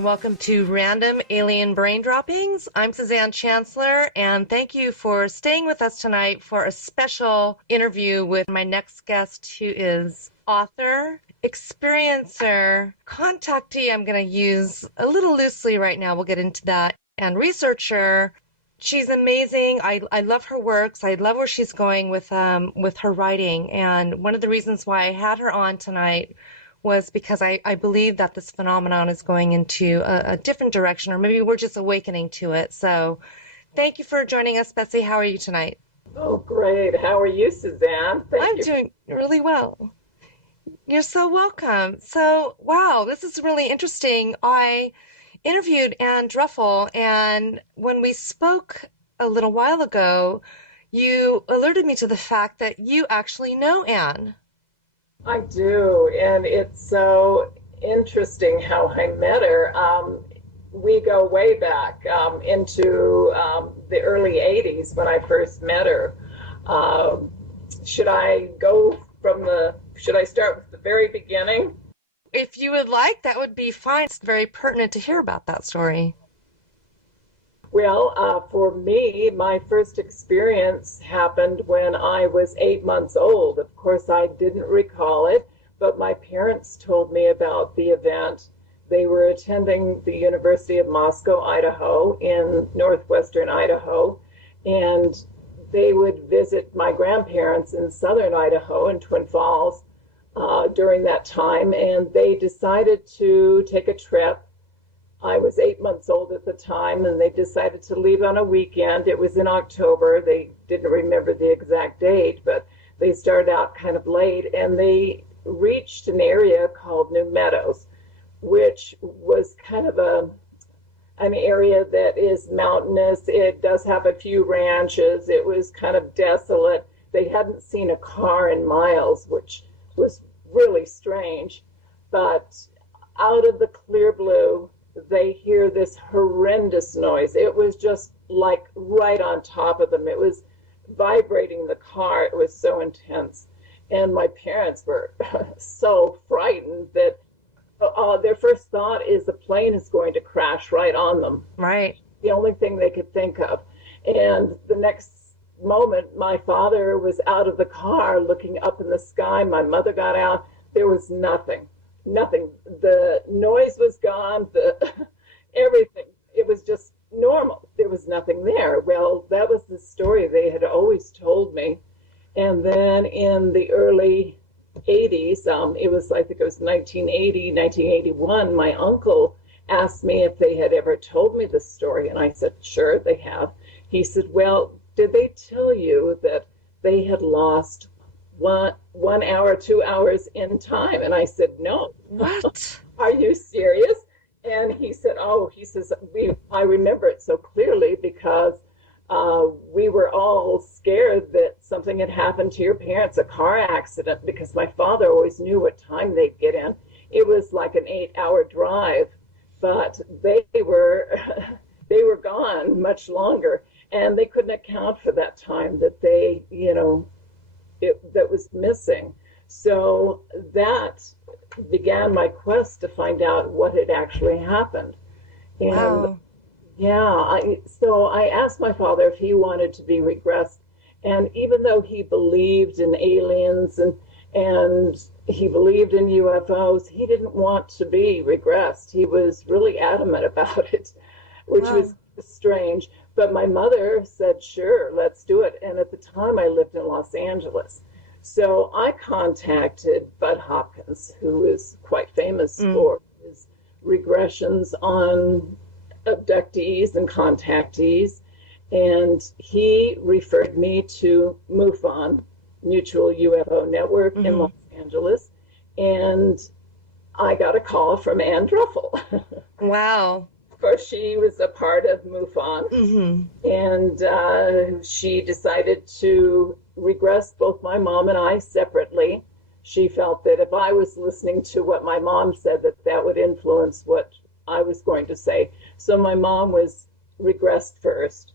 and welcome to Random Alien Brain Droppings. I'm Suzanne, Chancellor, and thank you for staying with us tonight for a special interview with my next guest, who is author, experiencer, contactee, I'm going to use a little loosely right now, we'll get into that, and researcher. She's amazing. I love her works. I love where she's going with her writing, and one of the reasons why I had her on tonight was because I believe that this phenomenon is going into a different direction, or maybe we're just awakening to it. So thank you for joining us, Betsey. How are you tonight? Oh, great. How are you, Suzanne? I'm doing really well. You're so welcome. So, wow, this is really interesting. I interviewed Anne Druffel, and when we spoke a little while ago, you alerted me to the fact that you actually know Anne. I do, and it's so interesting how I met her. We go way back into the early 80s when I first met her. Should I start with the very beginning? If you would like, that would be fine. It's very pertinent to hear about that story. Well, for me, my first experience happened when I was 8 months old. Of course, I didn't recall it, but my parents told me about the event. They were attending the University of Moscow, Idaho, in northwestern Idaho, and they would visit my grandparents in southern Idaho in Twin Falls during that time, and they decided to take a trip. I was 8 months old at the time, and they decided to leave on a weekend. It was in October. They didn't remember the exact date, but they started out kind of late, and they reached an area called New Meadows, which was kind of an area that is mountainous. It does have a few ranches. It was kind of desolate. They hadn't seen a car in miles, which was really strange. But out of the clear blue, they hear this horrendous noise. It was just like right on top of them. It was vibrating the car. It was so intense. And my parents were so frightened that their first thought is the plane is going to crash right on them. Right. The only thing they could think of. And the next moment, my father was out of the car looking up in the sky. My mother got out. There was nothing. The noise was gone, everything. It was just normal. There was nothing there. Well, that was the story they had always told me. And then in the early 80s, I think it was 1980, 1981, my uncle asked me if they had ever told me this story. And I said, sure, they have. He said, well, did they tell you that they had lost 1 hour, 2 hours in time? And I said, no. What? Are you serious? And he said, I remember it so clearly because we were all scared that something had happened to your parents, a car accident, because my father always knew what time they'd get in. It was like an 8-hour drive, but they were gone much longer, and they couldn't account for that time that they, that was missing. So that began my quest to find out what had actually happened. And wow. So I asked my father if he wanted to be regressed. And even though he believed in aliens and he believed in UFOs, he didn't want to be regressed. He was really adamant about it, which was strange. But my mother said, sure, let's do it. And at the time I lived in Los Angeles. So I contacted Bud Hopkins, who is quite famous for his regressions on abductees and contactees. And he referred me to MUFON, Mutual UFO Network in Los Angeles. And I got a call from Anne Druffel. Wow. Of course, she was a part of MUFON. And she decided to regress both my mom and I separately. She felt that if I was listening to what my mom said, that would influence what I was going to say. So my mom was regressed first.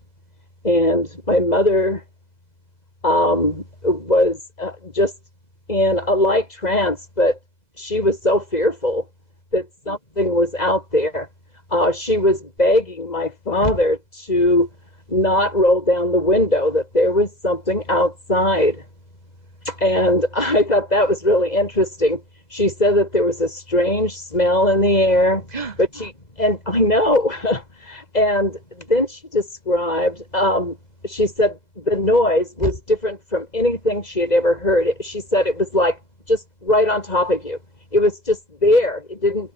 And my mother was just in a light trance, but she was so fearful that something was out there. She was begging my father to not roll down the window, that there was something outside. And I thought that was really interesting. She said that there was a strange smell in the air, and I know. And then she described, she said the noise was different from anything she had ever heard. She said it was like just right on top of you. It was just there. It didn't,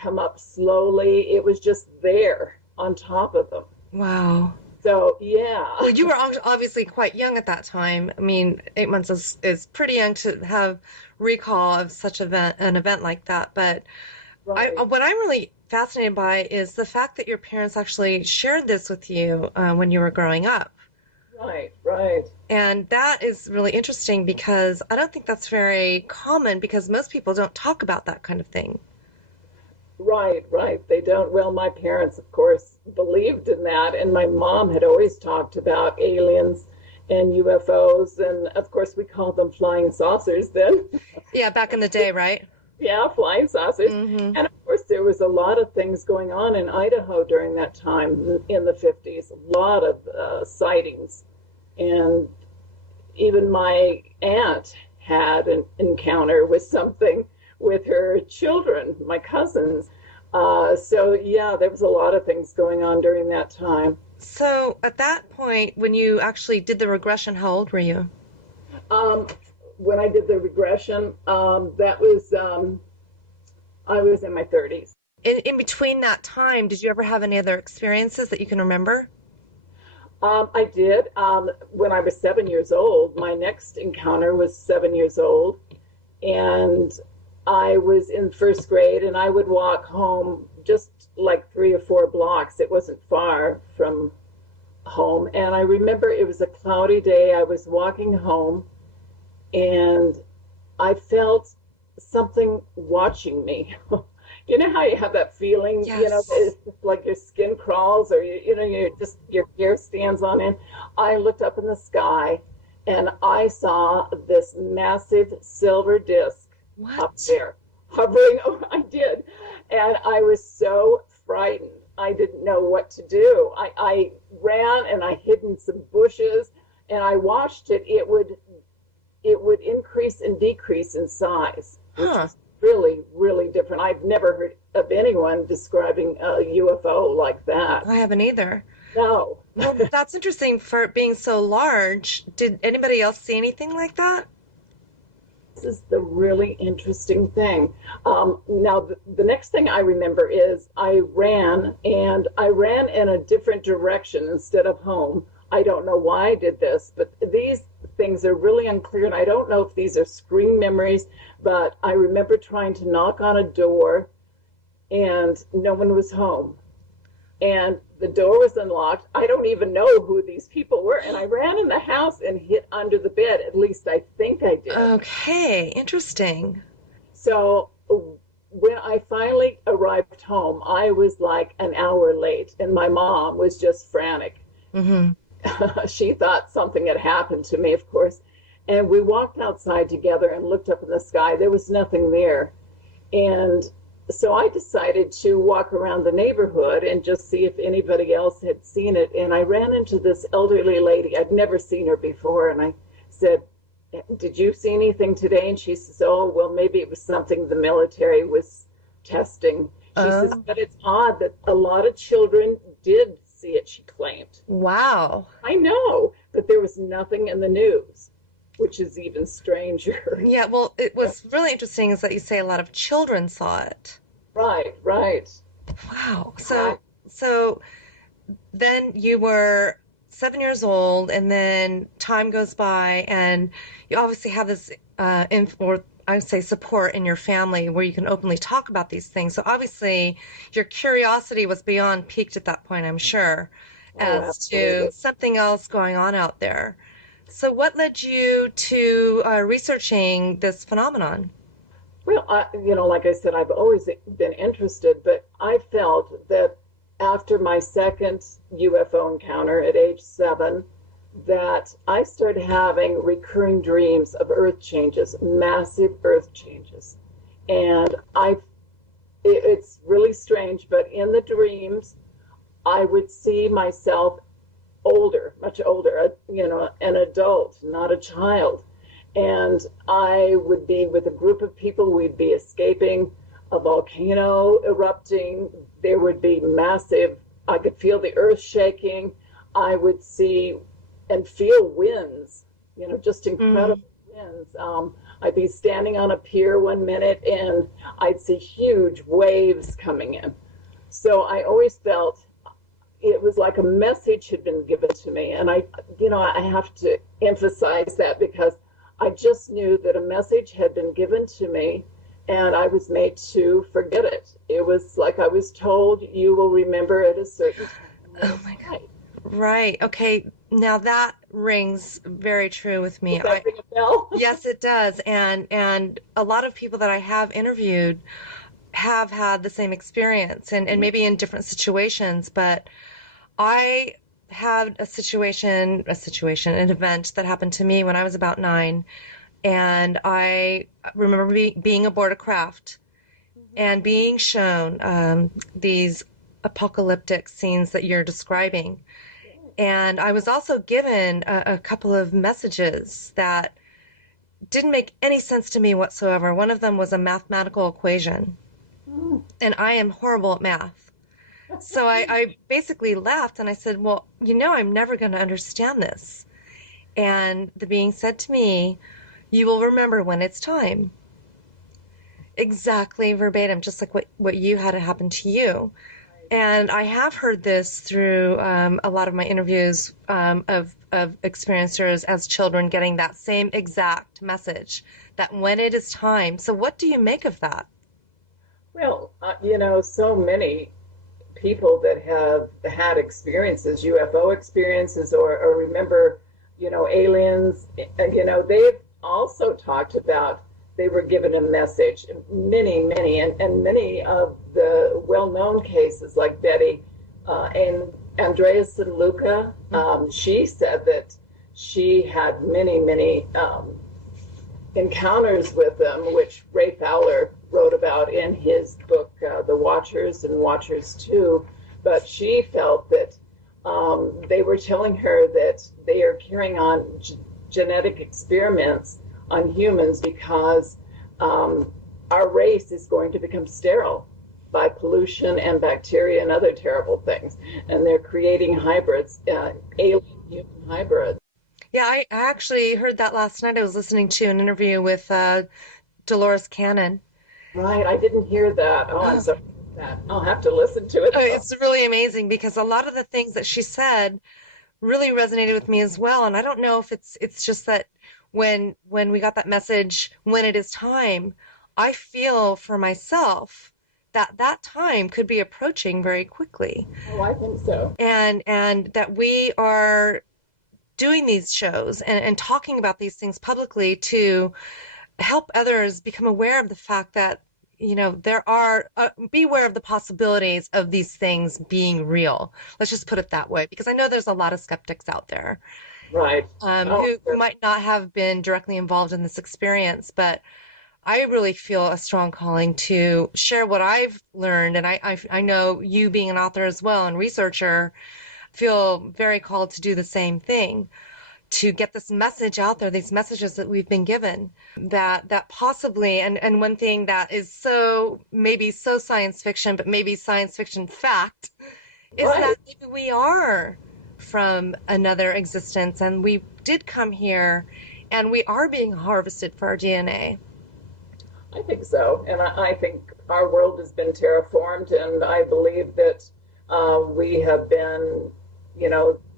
come up slowly. It was just there on top of them. Wow. So, yeah. Well, you were obviously quite young at that time. I mean, 8 months is pretty young to have recall of such an event like that. But Right. what I'm really fascinated by is the fact that your parents actually shared this with you when you were growing up. Right, right. And that is really interesting because I don't think that's very common because most people don't talk about that kind of thing. Right, right. They don't. Well, my parents, of course, believed in that, and my mom had always talked about aliens and UFOs, and of course, we called them flying saucers then. Yeah, back in the day, right? Yeah, flying saucers. Hmm. And of course, there was a lot of things going on in Idaho during that time in the 50s, a lot of sightings. And even my aunt had an encounter with something with her children, my cousins. So, yeah, there was a lot of things going on during that time. So at that point, when you actually did the regression, how old were you? Um, when I did the regression, that was, I was in my 30s. In between that time, did you ever have any other experiences that you can remember? I did. When I was 7 years old, my next encounter was 7 years old. And I was in first grade, and I would walk home just like 3 or 4 blocks. It wasn't far from home. And I remember it was a cloudy day. I was walking home, and I felt something watching me. You know how you have that feeling, Yes. it's just like your skin crawls, or your hair stands on end. I looked up in the sky, and I saw this massive silver disc up What? there hovering over. I did, and I was so frightened. I didn't know what to do. I ran, and I hid in some bushes, and I watched it. It would increase and decrease in size, which Huh. was really, really different. I've never heard of anyone describing a UFO like that. I haven't either. No. Well, that's interesting for it being so large. Did anybody else see anything like that? This is the really interesting thing. Now, the next thing I remember is I ran, and I ran in a different direction instead of home. I don't know why I did this, but these things are really unclear, and I don't know if these are screen memories, but I remember trying to knock on a door, and no one was home. And the door was unlocked. I don't even know who these people were. And I ran in the house and hid under the bed. At least I think I did. Okay, interesting. So when I finally arrived home, I was like an hour late, and my mom was just frantic. Hmm. She thought something had happened to me, of course. And we walked outside together and looked up in the sky. There was nothing there. And so I decided to walk around the neighborhood and just see if anybody else had seen it. And I ran into this elderly lady. I'd never seen her before. And I said, "Did you see anything today?" And she says, "Oh, well, maybe it was something the military was testing." She says, Oh, "But it's odd that a lot of children did see it," she claimed. wow. I know, but there was nothing in the news, which is even stranger. Yeah, well, it was really interesting is that you say a lot of children saw it. Right, right. Wow. Uh, So then you were 7 years old, and then time goes by, and you obviously have this, or I would say support in your family where you can openly talk about these things. So obviously your curiosity was beyond piqued at that point, I'm sure, oh, as to absolutely. something else going on out there. So what led you to researching this phenomenon? Well, like I said, I've always been interested, but I felt that after my second UFO encounter at age 7, that I started having recurring dreams of earth changes, massive earth changes. And it's really strange, but in the dreams, I would see myself older, much older, an adult, not a child. And I would be with a group of people. We'd be escaping a volcano erupting. There would be massive, I could feel the earth shaking. I would see and feel winds, just incredible winds. I'd be standing on a pier one minute and I'd see huge waves coming in. So I always felt it was like a message had been given to me. And I have to emphasize that because I just knew that a message had been given to me and I was made to forget it. It was like I was told, you will remember at a certain time. Oh my God. Right. Okay. Now that rings very true with me. Does that ring a bell? Yes, it does. And a lot of people that I have interviewed have had the same experience and maybe in different situations, but I had an event that happened to me when I was about 9, and I remember being aboard a craft and being shown these apocalyptic scenes that you're describing. And I was also given a couple of messages that didn't make any sense to me whatsoever. One of them was a mathematical equation, and I am horrible at math. So I basically laughed and I said, well, I'm never going to understand this. And the being said to me, you will remember when it's time. Exactly verbatim, just like what you had happen to you. And I have heard this through a lot of my interviews of experiencers as children getting that same exact message, that when it is time. So what do you make of that? Well, so many people that have had experiences, UFO experiences, or remember, aliens, they've also talked about they were given a message. Many, and many of the well-known cases, like Betty and Andreas and Luca, she said that she had many encounters with them, which Ray Fowler wrote about in his book, The Watchers and Watchers 2. But she felt that they were telling her that they are carrying on genetic experiments on humans because our race is going to become sterile by pollution and bacteria and other terrible things. And they're creating hybrids, alien-human hybrids. Yeah, I actually heard that last night. I was listening to an interview with Dolores Cannon. Right, I didn't hear that. Oh, I'm sorry for that. I'll have to listen to it. It's really amazing because a lot of the things that she said really resonated with me as well. And I don't know if it's just that when we got that message, when it is time, I feel for myself that time could be approaching very quickly. Oh, I think so. And that we are doing these shows and talking about these things publicly to help others become aware of the fact that, there are, beware of the possibilities of these things being real. Let's just put it that way, because I know there's a lot of skeptics out there. Right. Who might not have been directly involved in this experience, but I really feel a strong calling to share what I've learned. And I know you being an author as well and researcher feel very called to do the same thing, to get this message out there, these messages that we've been given, that possibly, and one thing that is maybe so science fiction, but maybe science fiction fact, is that maybe we are from another existence and we did come here and we are being harvested for our DNA. I think so. And I think our world has been terraformed, and I believe that we have been,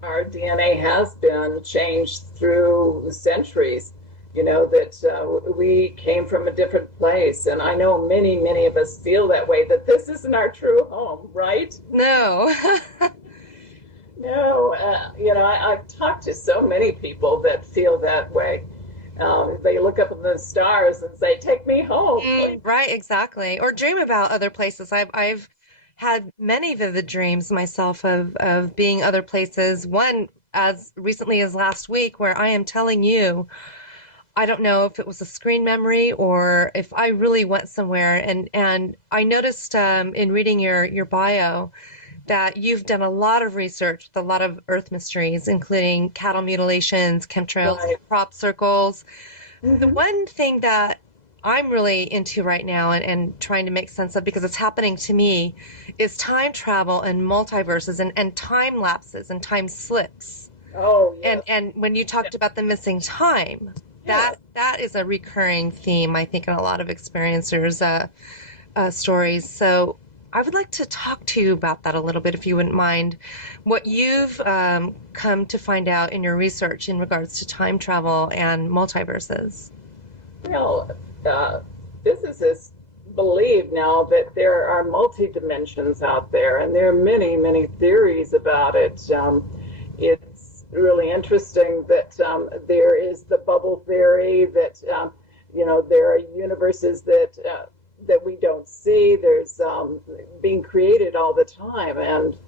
our DNA has been changed through centuries, that we came from a different place. And I know many of us feel that way, that this isn't our true home, right? No. No, I've talked to so many people that feel that way. They look up at the stars and say, take me home. Right, exactly. Or dream about other places. I've had many vivid dreams myself of being other places. One as recently as last week, where I am telling you, I don't know if it was a screen memory or if I really went somewhere. And I noticed in reading your bio that you've done a lot of research with a lot of Earth mysteries, including cattle mutilations, chemtrails, Right. crop circles. The Hmm. one thing that I'm really into right now and trying to make sense of because it's happening to me is time travel and multiverses and time lapses and time slips. Oh, And yes. when you Yeah. talked about the missing time, Yes. that is a recurring theme, I think, in a lot of experiencers' stories. So I would like to talk to you about that a little bit, if you wouldn't mind, what you've come to find out in your research in regards to time travel and multiverses. Well, uh, physicists believe now that there are multi-dimensions out there, and there are many, many theories about it. It's really interesting that there is the bubble theory that there are universes that we don't see. There's being created all the time, and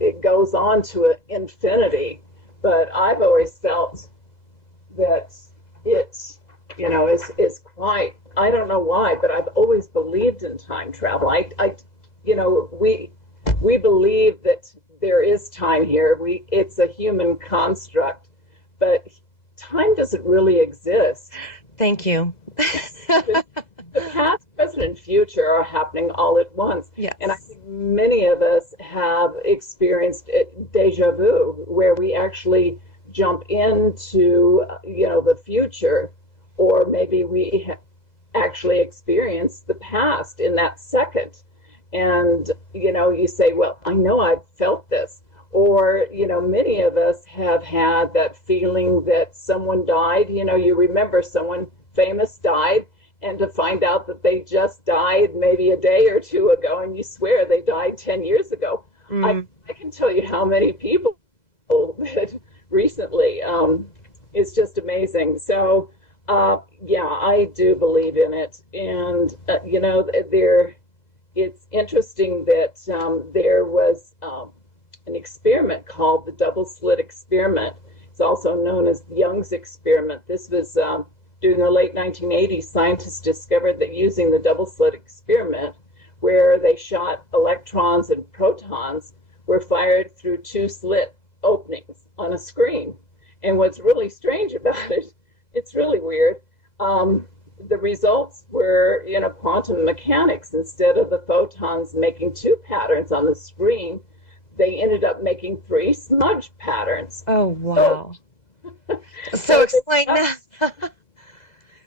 it goes on to infinity. But I've always felt that it, is quite. I don't know why, but I've always believed in time travel. We believe that there is time here. It's a human construct, but time doesn't really exist. Thank you. The, the past, present, and future are happening all at once. And I Yes. think many of us have experienced deja vu, where we actually jump into, the future, or maybe we actually experience the past in that second. And, you say, well, I know I've felt this. Or, many of us have had that feeling that someone died. You remember someone famous died, and to find out that they just died maybe a day or two ago, and you swear they died 10 years ago. I, Mm. I can tell you how many people that recently is just amazing. So, yeah, I do believe in it. And, it's interesting that there was an experiment called the double slit experiment. It's also known as Young's experiment. This was during the late 1980s. Scientists discovered that using the double slit experiment, where they shot electrons and protons, were fired through two slit openings on a screen. And what's really strange about it, it's really weird. The results were quantum mechanics. Instead of the photons making two patterns on the screen, they ended up making three smudge patterns. Oh, So, wow. So so, explain that.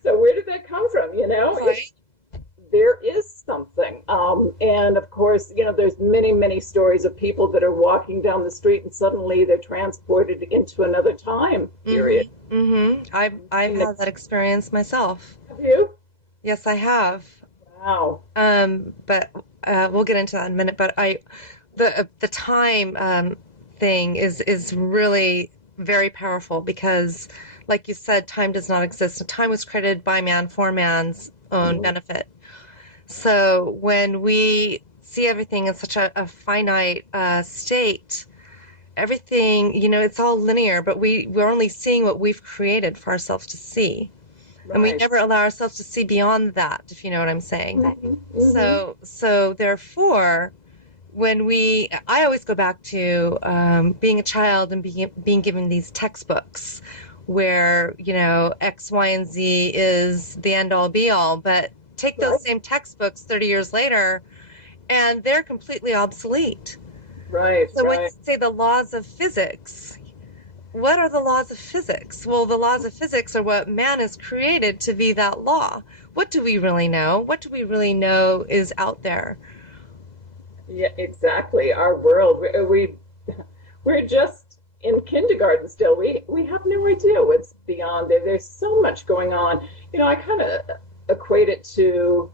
so where did that come from? Right. There is something. And of course, there's many, many stories of people that are walking down the street and suddenly they're transported into another time period. Mm-hmm. Mm-hmm. I've And had that experience myself. have you? Yes, I have. Wow. But we'll get into that in a minute. But the time thing is really very powerful because, like you said, time does not exist. Time was created by man for man's own Mhm. benefit. So when we see everything in such a finite state, everything, it's all linear, but we're only seeing what we've created for ourselves to see. And we Right. never allow ourselves to see beyond that, if you know what I'm saying. Hmm. Hmm. So therefore, I always go back to being a child and being given these textbooks where, X, Y, and Z is the end all be all. But take Right. those same textbooks 30 years later, and they're completely obsolete. Right. So when you Right. say the laws of physics, what are the laws of physics? Well, the laws of physics are what man has created to be that law. What do we really know? What do we really know is out there? Yeah. Exactly. Our world. We're just in kindergarten still. We have no idea what's beyond there. There's so much going on. I kind of equate it to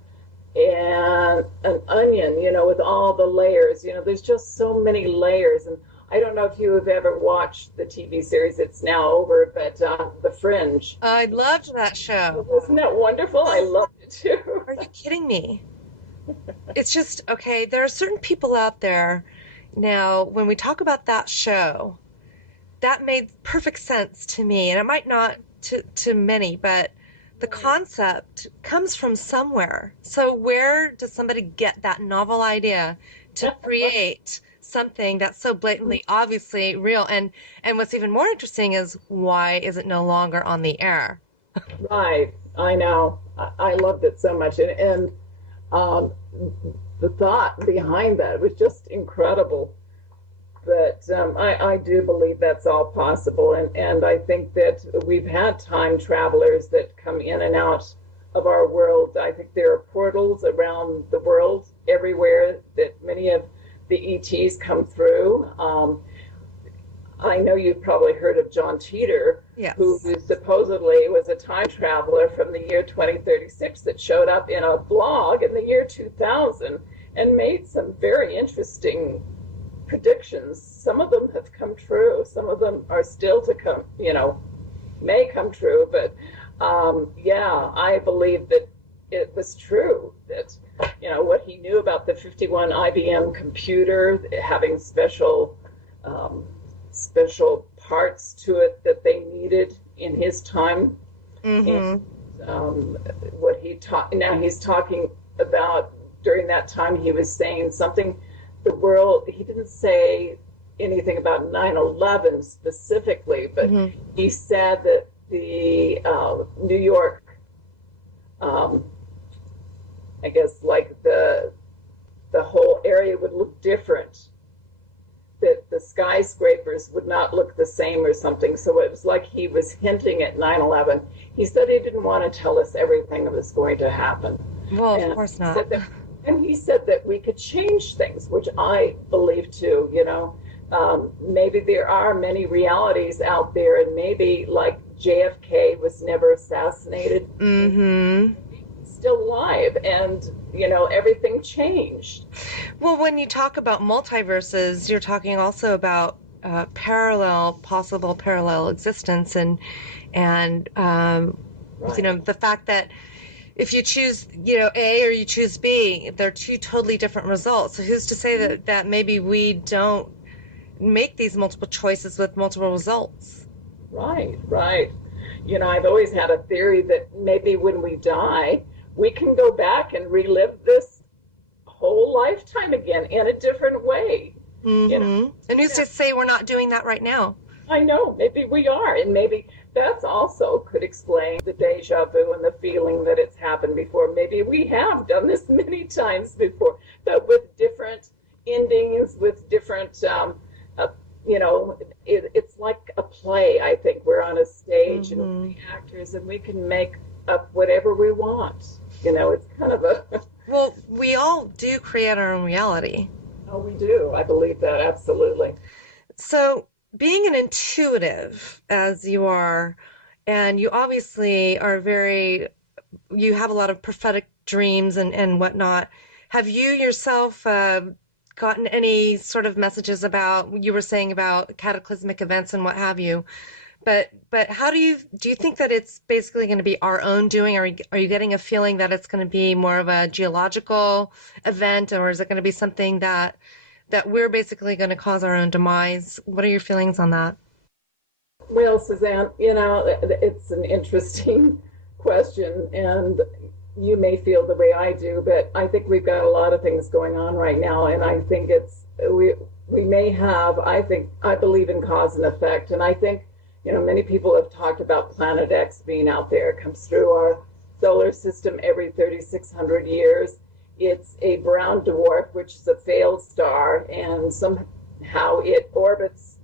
an onion, with all the layers. There's just so many layers. And I don't know if you have ever watched the TV series. It's now over, but The Fringe. I loved that show. Isn't that wonderful? I loved it too. Are you kidding me? It's just, okay, there are certain people out there. Now, when we talk about that show, that made perfect sense to me. And it might not to many, but the concept comes from somewhere. So where does somebody get that novel idea to create something that's so blatantly, obviously real? And what's even more interesting is, why is it no longer on the air? Right. I know. I loved it so much. And um, the thought behind that was just incredible. But I do believe that's all possible. And I think that we've had time travelers that come in and out of our world. I think there are portals around the world everywhere that many of the ETs come through. I know you've probably heard of John Titor, Yes. who supposedly was a time traveler from the year 2036 that showed up in a blog in the year 2000 and made some very interesting predictions. Some of them have come true. Some of them are still to come, may come true. But yeah, I believe that it was true that, what he knew about the 51 IBM computer having special parts to it that they needed in his time. Mm-hmm. And what now he's talking about during that time, he was saying something, the world, he didn't say anything about 9/11 specifically, but he said that the New York, I guess, like the whole area would look different, that the skyscrapers would not look the same or something. So it was like he was hinting at 9/11. He said he didn't want to tell us everything that was going to happen. Well, And of course he not. said that, and he said that we could change things, which I believe too. Maybe there are many realities out there, and maybe like JFK was never assassinated. Mm-hmm. He's still alive, and everything changed. Well, when you talk about multiverses, you're talking also about possible parallel existence, and Right. the fact that if you choose, A or you choose B, they're two totally different results. So who's to say that maybe we don't make these multiple choices with multiple results? Right, right. I've always had a theory that maybe when we die, we can go back and relive this whole lifetime again in a different way. You know, Mm-hmm. And who's yeah, to say we're not doing that right now? I know, maybe we are, and maybe that's also could explain the deja vu and the feeling that it's happened before. Maybe we have done this many times before, but with different endings, with different, uh, it's like a play. I think we're on a stage and we're Mm-hmm. the actors, and we can make up whatever we want. It's kind of a, Well, we all do create our own reality. oh, we do. I believe that absolutely. So, being an intuitive as you are, and you obviously you have a lot of prophetic dreams and whatnot. Have you yourself gotten any sort of messages about, you were saying about cataclysmic events and what have you? But how do you think that it's basically going to be our own doing? Are you getting a feeling that it's going to be more of a geological event, or is it going to be something that we're basically going to cause our own demise? What are your feelings on that? Well, Suzanne, it's an interesting question, and you may feel the way I do, but I think we've got a lot of things going on right now, and I think we may have, I believe in cause and effect, and I think, many people have talked about Planet X being out there. It comes through our solar system every 3,600 years. It's a brown dwarf, which is a failed star, and somehow it orbits,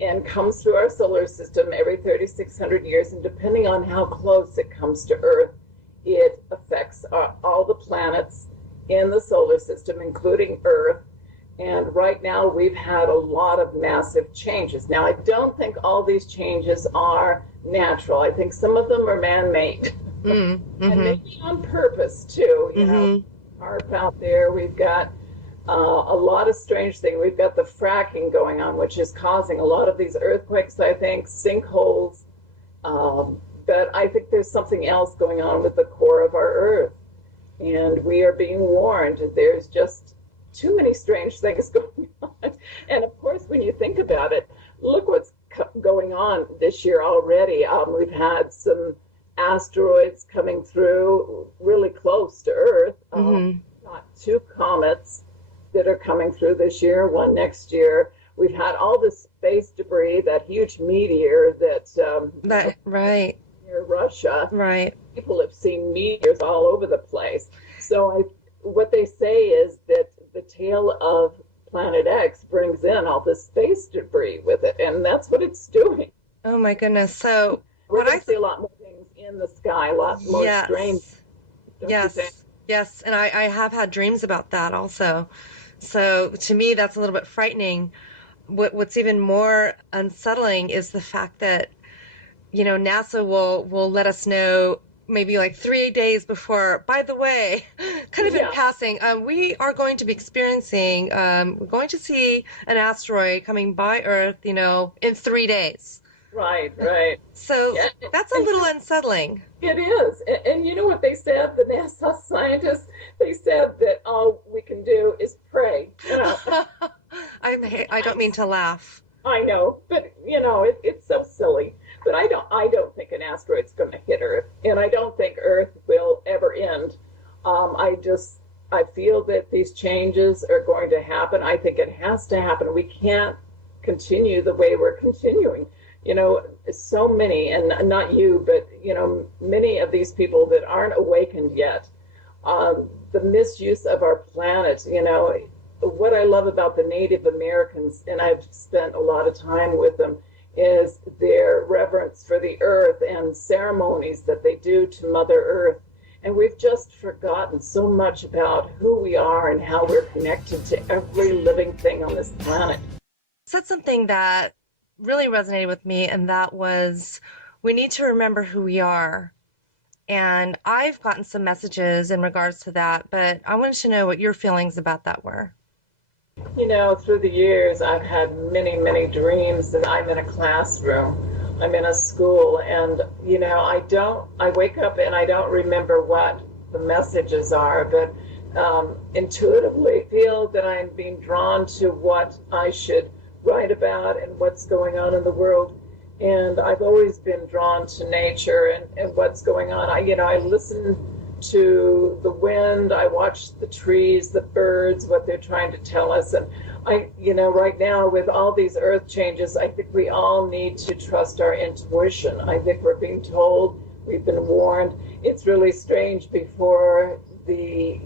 and comes through our solar system every 3,600 years. And depending on how close it comes to Earth, it affects all the planets in the solar system, including Earth. And right now, we've had a lot of massive changes. Now, I don't think all these changes are natural. I think some of them are man-made. And Mm-hmm. maybe on purpose too. Mm-hmm. Harp out there. We've got a lot of strange things. We've got the fracking going on, which is causing a lot of these earthquakes, I think, sinkholes. But I think there's something else going on with the core of our Earth. And we are being warned. There's just too many strange things going on. And of course, when you think about it, look what's going on this year already. We've had some asteroids coming through really close to Earth. Not two comets that are coming through this year, one next year. We've had all this space debris, that huge meteor that right, near Russia. right. People have seen meteors all over the place. So what they say is that the tail of Planet X brings in all this space debris with it, and that's what it's doing. Oh my goodness. So we're going to see a lot more things in the sky, a lot more strange. Yes, and I have had dreams about that also. So to me, that's a little bit frightening. What's even more unsettling is the fact that, NASA will let us know maybe like 3 days before, by the way, kind of in passing, we are going to be experiencing, we're going to see an asteroid coming by Earth, in 3 days. Right. So that's a little unsettling. It is. And you know what they said, the NASA scientists? They said that all we can do is pray. I don't mean to laugh. I know, but it's so silly. But I don't think an asteroid's going to hit Earth, and I don't think Earth will ever end. I feel that these changes are going to happen. I think it has to happen. We can't continue the way we're continuing. So many, and not you, but many of these people that aren't awakened yet. The misuse of our planet. What I love about the Native Americans, and I've spent a lot of time with them, is their reverence for the earth and ceremonies that they do to Mother Earth. And we've just forgotten so much about who we are and how we're connected to every living thing on this planet. Said something that really resonated with me, and that was, we need to remember who we are. And I've gotten some messages in regards to that, but I wanted to know what your feelings about that were. Through the years, I've had many, many dreams that I'm in a classroom, I'm in a school, and, I wake up and I don't remember what the messages are, but intuitively feel that I'm being drawn to what I should write about and what's going on in the world. And I've always been drawn to nature and what's going on. I listen to the wind, I watch the trees, the birds, what they're trying to tell us. And right now with all these earth changes, I think we all need to trust our intuition. I think we're being told, we've been warned. It's really strange. Before it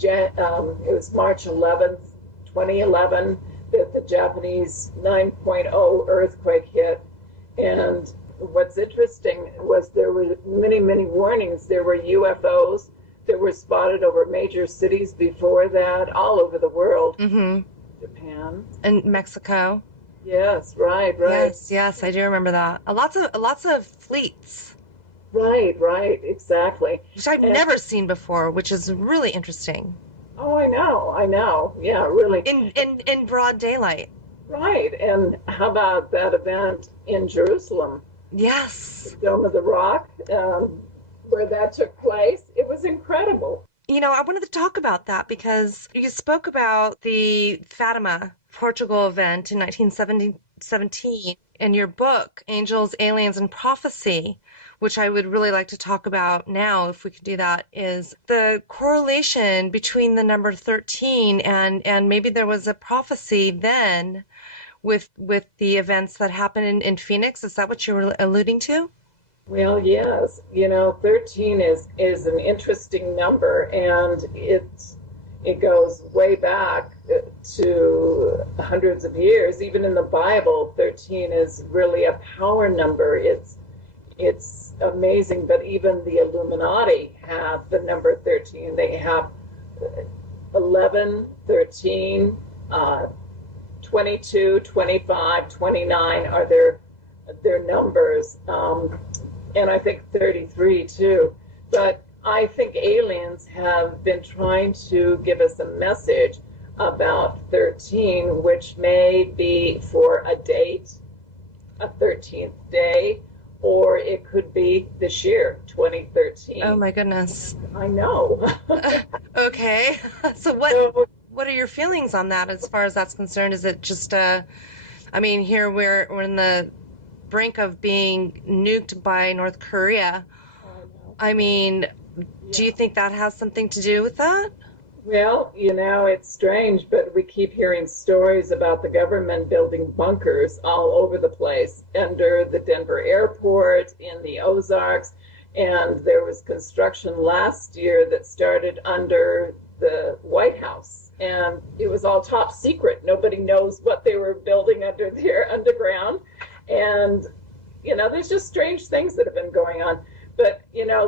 was March 11th, 2011, that the Japanese 9.0 earthquake hit. And what's interesting was there were many, many warnings. There were UFOs that were spotted over major cities before that, all over the world. Mm-hmm. Japan. And Mexico. Yes, right. Yes, I do remember that. Lots of fleets. Right, exactly. Which I've never seen before, which is really interesting. Oh, I know. Yeah, really. In broad daylight. Right, and how about that event in Jerusalem? Yes. The Dome of the Rock, where that took place. It was incredible. I wanted to talk about that because you spoke about the Fatima, Portugal event in 1917 in your book, Angels, Aliens, and Prophecy, which I would really like to talk about now, if we could do that, is the correlation between the number 13 and maybe there was a prophecy then with the events that happened in Phoenix. Is that what you were alluding to? Well, yes. 13 is an interesting number, and it goes way back to hundreds of years. Even in the Bible, 13 is really a power number. It's amazing, but even the Illuminati have the number 13. They have 11, 13, 22, 25, 29 are their numbers. And I think 33 too. But I think aliens have been trying to give us a message about 13, which may be for a date, a 13th day, or it could be this year, 2013. Oh my goodness. I know. Okay. So what are your feelings on that as far as that's concerned? Is it just here we're in the brink of being nuked by North Korea. I mean, do you think that has something to do with that? Well, it's strange, but we keep hearing stories about the government building bunkers all over the place, under the Denver airport, in the Ozarks, and there was construction last year that started under the White House, and it was all top secret. Nobody knows what they were building under there underground, and there's just strange things that have been going on. But,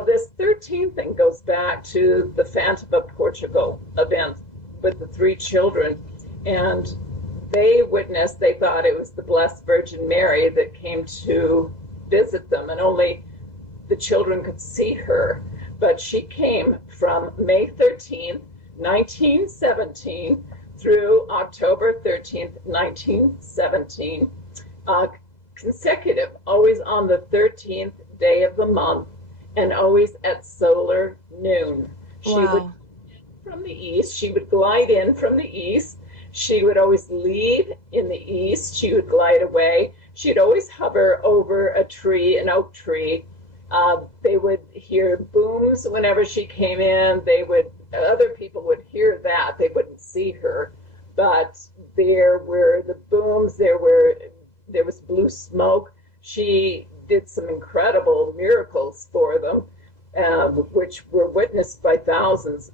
this 13 thing goes back to the Phantom of Portugal event with the 3 children. And they thought it was the Blessed Virgin Mary that came to visit them, and only the children could see her. But she came from May 13th, 1917 through October 13th, 1917, consecutive, always on the 13th day of the month, and always at solar noon. She would from the east. She would glide in from the east. She would always leave in the east. She would glide away. She'd always hover over a tree, an oak tree. They would hear booms whenever she came in. Other people would hear that. They wouldn't see her, but there were the booms. There was blue smoke. She did some incredible miracles for them, which were witnessed by thousands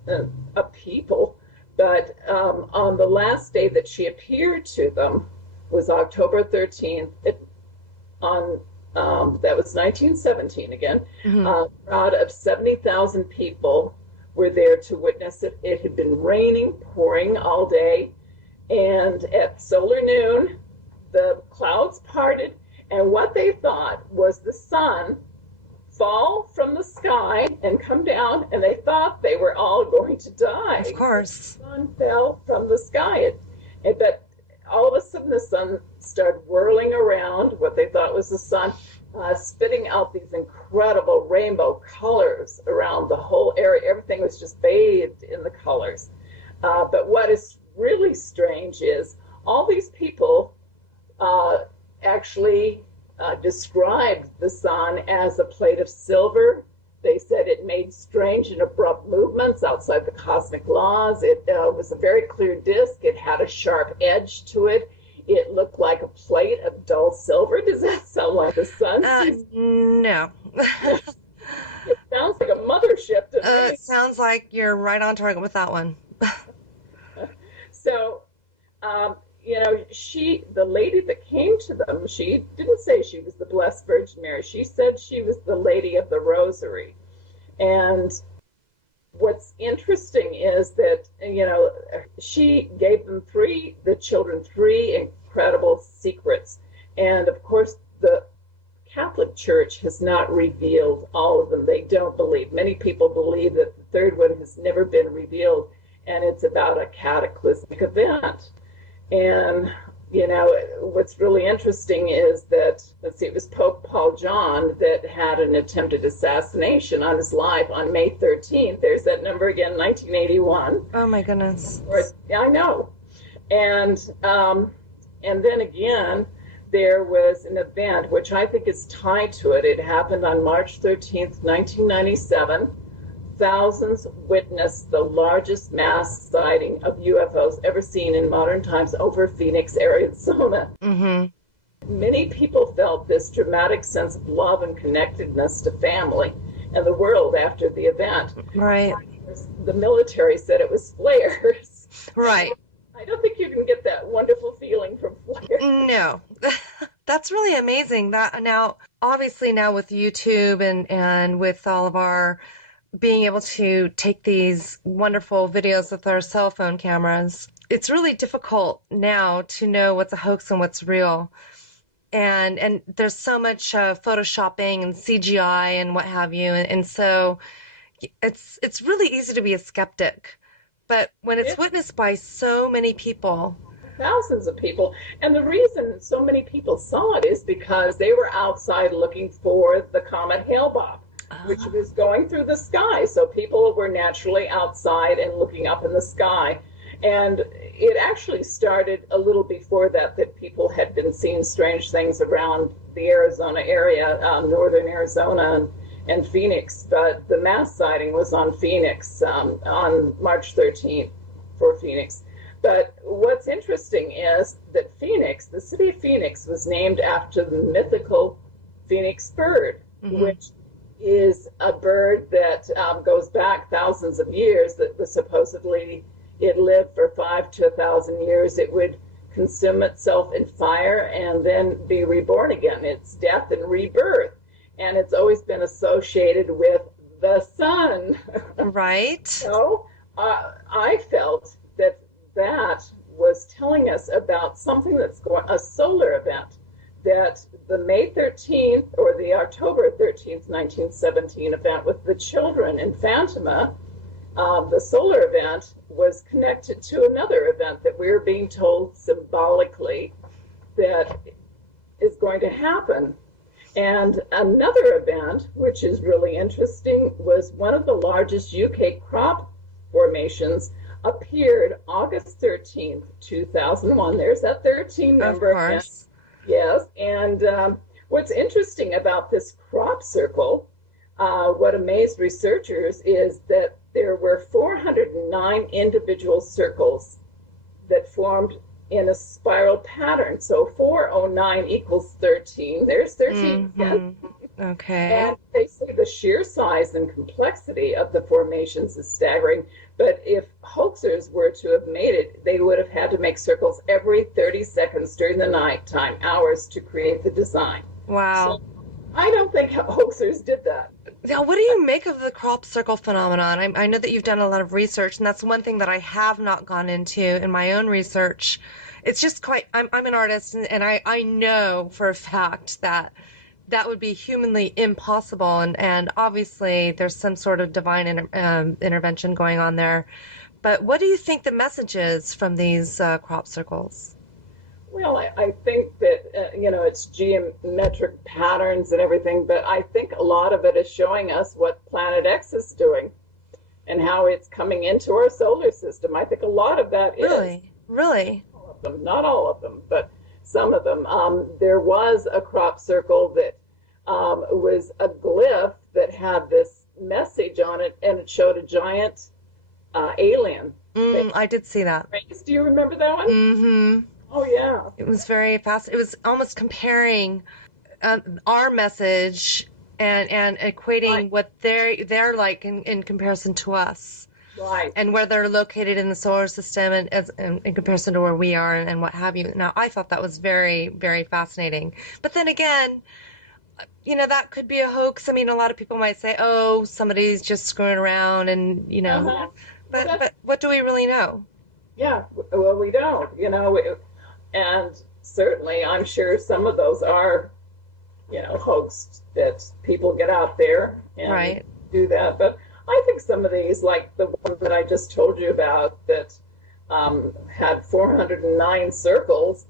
of people. But on the last day that she appeared to them was October 13th. That was 1917 again. Mm-hmm. A crowd of 70,000 people were there to witness it. It had been raining, pouring all day, and at solar noon, the clouds parted, and what they thought was the sun fall from the sky and come down, and they thought they were all going to die. Of course. The sun fell from the sky. But all of a sudden the sun started whirling around what they thought was the sun, spitting out these incredible rainbow colors around the whole area. Everything was just bathed in the colors. But what is really strange is all these people actually described the sun as a plate of silver. They said it made strange and abrupt movements outside the cosmic laws. It was a very clear disk. It had a sharp edge to it. It looked like a plate of dull silver. Does that sound like the sun? No. It sounds like a mothership to me. It sounds like you're right on target with that one. So, the lady that came to them, she didn't say she was the Blessed Virgin Mary. She said she was the Lady of the Rosary. And what's interesting is that, she gave them the children three incredible secrets. And of course, the Catholic Church has not revealed all of them. They don't believe. Many people believe that the third one has never been revealed, and it's about a cataclysmic event. And, what's really interesting is that, it was Pope Paul John that had an attempted assassination on his life on May 13th. There's that number again, 1981. Oh, my goodness. I know. And then again, there was an event which I think is tied to it. It happened on March 13th, 1997. Thousands witnessed the largest mass sighting of UFOs ever seen in modern times over Phoenix, Arizona. Mm-hmm. Many people felt this dramatic sense of love and connectedness to family and the world after the event. Right. The military said it was flares. Right. I don't think you can get that wonderful feeling from flares. No. That's really amazing. That now, obviously now with YouTube and with all of our being able to take these wonderful videos with our cell phone cameras, it's really difficult now to know what's a hoax and what's real. And there's so much photoshopping and CGI and what have you. And so it's really easy to be a skeptic. But when it's witnessed by so many people, thousands of people, and the reason so many people saw it is because they were outside looking for the comet Hale-Bopp, which was going through the sky. So people were naturally outside and looking up in the sky. And it actually started a little before that, that people had been seeing strange things around the Arizona area, northern Arizona and Phoenix. But the mass sighting was on Phoenix on March 13th for Phoenix. But what's interesting is that Phoenix, the city of Phoenix, was named after the mythical phoenix bird, which is a bird that goes back thousands of years, that was supposedly it lived for 5 to 1,000 years. It would consume itself in fire and then be reborn again. It's death and rebirth. And it's always been associated with the sun. Right. So I felt that that was telling us about something that's going, a solar event, that the May 13th or the October 13th, 1917 event with the children in Fatima, the solar event was connected to another event that we're being told symbolically that is going to happen. And another event, which is really interesting, was one of the largest UK crop formations appeared August 13th, 2001. There's that 13 number. Of course. Yes. And what's interesting about this crop circle, what amazed researchers is that there were 409 individual circles that formed in a spiral pattern. So 409 equals 13. There's 13 again. Okay. And they say the sheer size and complexity of the formations is staggering. But if hoaxers were to have made it, they would have had to make circles every 30 seconds during the nighttime hours to create the design. Wow. So I don't think hoaxers did that. Now, what do you make of the crop circle phenomenon? I know that you've done a lot of research, and that's one thing that I have not gone into in my own research. It's just quite, I'm an artist, and I know for a fact that that would be humanly impossible, and obviously there's some sort of divine intervention going on there. But what do you think the message is from these crop circles? Well, I think that, it's geometric patterns and everything, but I think a lot of it is showing us what Planet X is doing and how it's coming into our solar system. I think a lot of that is. Really? All of them, not all of them, but some of them. There was a crop circle that was a glyph that had this message on it, and it showed a giant alien. I did see that. Do you remember that one? Mm-hmm. Oh, yeah. It was very fast. It was almost comparing our message and equating what they're like in comparison to us. Right. And where they're located in the solar system and in comparison to where we are and what have you. Now, I thought that was very, very fascinating. But then again, that could be a hoax. I mean, a lot of people might say, oh, somebody's just screwing around and, but what do we really know? Yeah, well, we don't, and certainly I'm sure some of those are, hoaxed, that people get out there and do that. But I think some of these, like the one that I just told you about that had 409 circles,